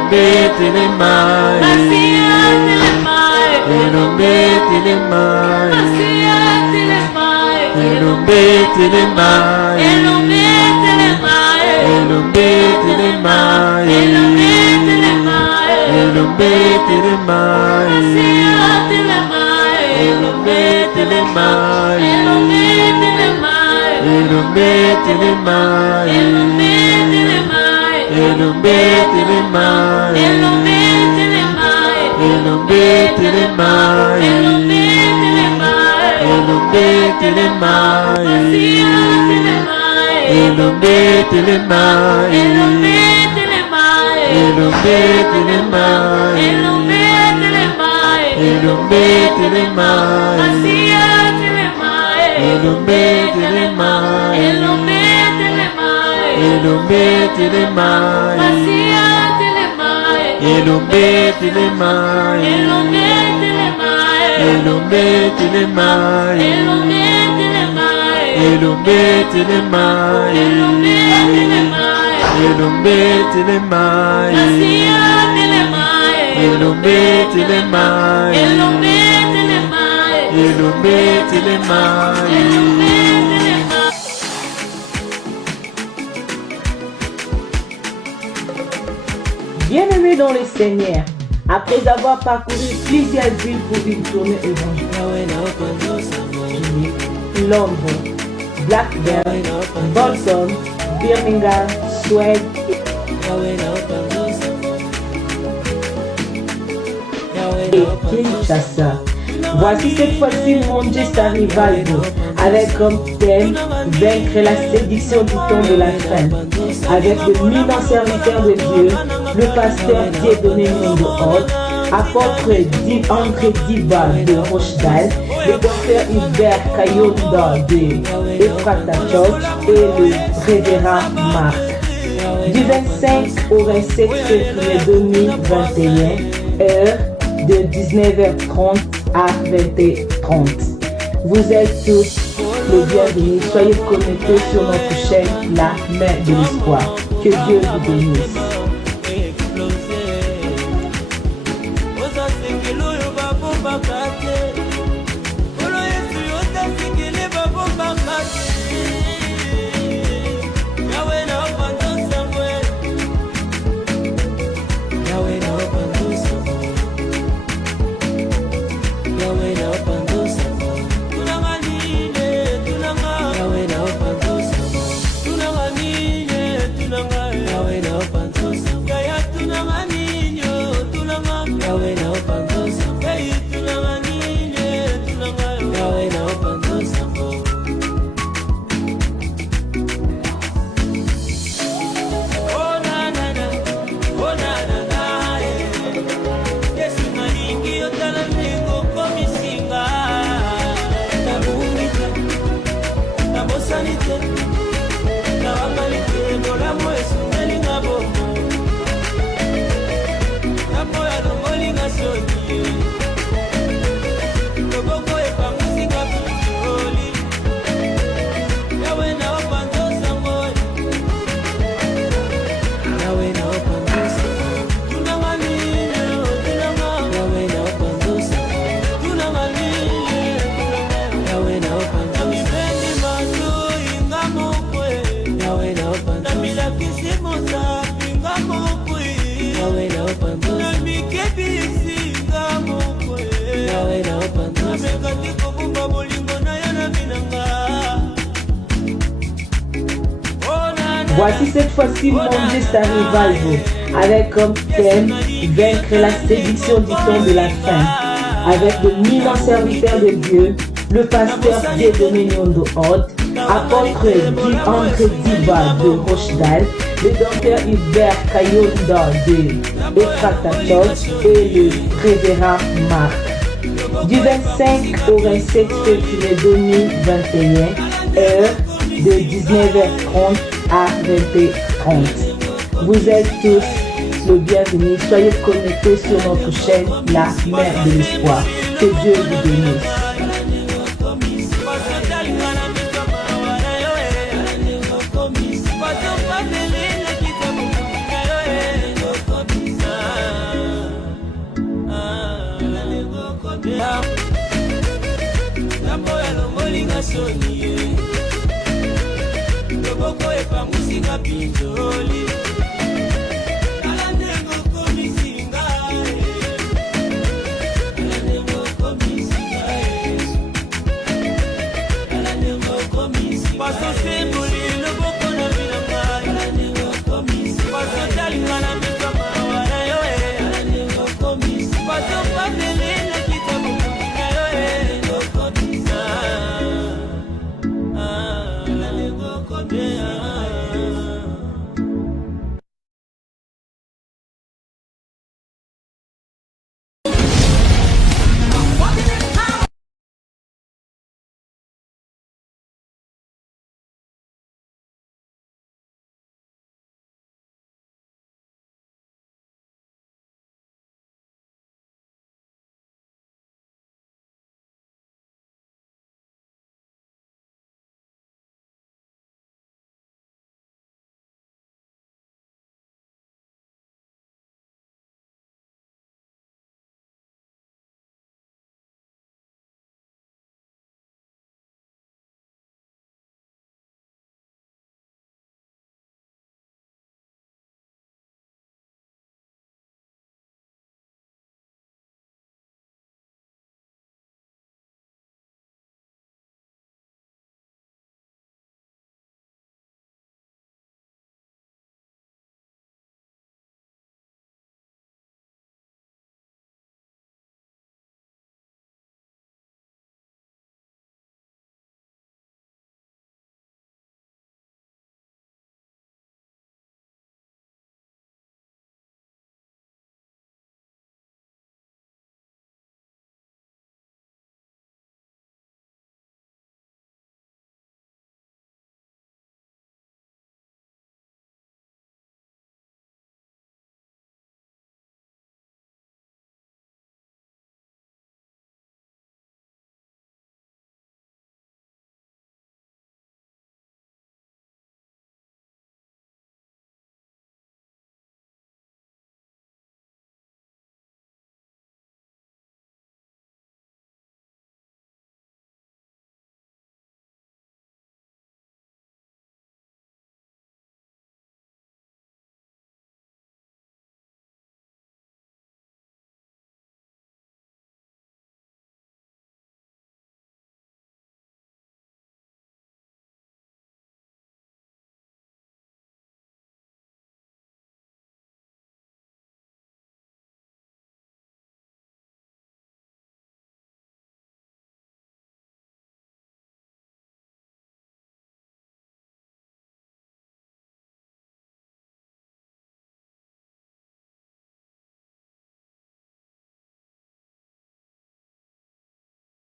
Elombe telemai. Masia telemai. Elombe telemai. Masia telemai. Elombe telemai. Elombe telemai. Elombe telemai. Elombe telemai. Elombe telemai. Masia telemai. Elombe telemai. Elombe telemai. Elombe telemai. Elombe telemai. Elombe telemai. Elombe telemai. Elombe telemai. Elombe telemai. Elombe telemai. Masia telemai. Elombe telemai. Elombe telemai. Elombe telemai. Elombe telemai. Elombe telemai. Masia telemai. Elombe telemai. Elombe telemai. Elombe telemai. Masia telemai. Elombe telemai. Elombe telemai. Elombe telemai. Elombe telemai. Elombe telemai. Elombe telemai. Elombe telemai. Masia telemai. Elombe telemai. Elombe telemai. Elombe telemai. Elombe telemai. Bien-aimés dans le Seigneur, après avoir parcouru plusieurs villes pour une tournée évangélique, Londres, Blackburn, Bolton, Birmingham, Suède et Kinshasa. Voici cette fois-ci Manchester Revival avec comme thème vaincre la séduction du temps de la fin. Avec le éminent serviteur de Dieu, le pasteur Dieudonné Mondo-Hort, apôtre André Diba de Rochdale, le docteur Hubert Kayonda de Ephrata Church et le révérend Marc. Du 25 au 27 février 2021, heure de 19h30 à 20h30. Vous êtes tous les bienvenus. Soyez connectés sur notre chaîne La Main de l'Espoir. Que Dieu vous bénisse. Voici cette fois-ci Manchester Revival avec comme thème vaincre la séduction du temps de la fin. Avec le éminent serviteur de Dieu, le pasteur Dieudonné Mondo-Hort, apôtre André Diba de Rochdale, le docteur Hubert Kayonda de Ephrata Church et le révérend Marc. Du 25 au 27 février 2021, heure de 19h30 à 20h30. Vous êtes tous le bienvenu. Soyez connectés sur notre chaîne La Mère de l'Espoir. Que Dieu vous bénisse. soni loboko epangusinga pinzoli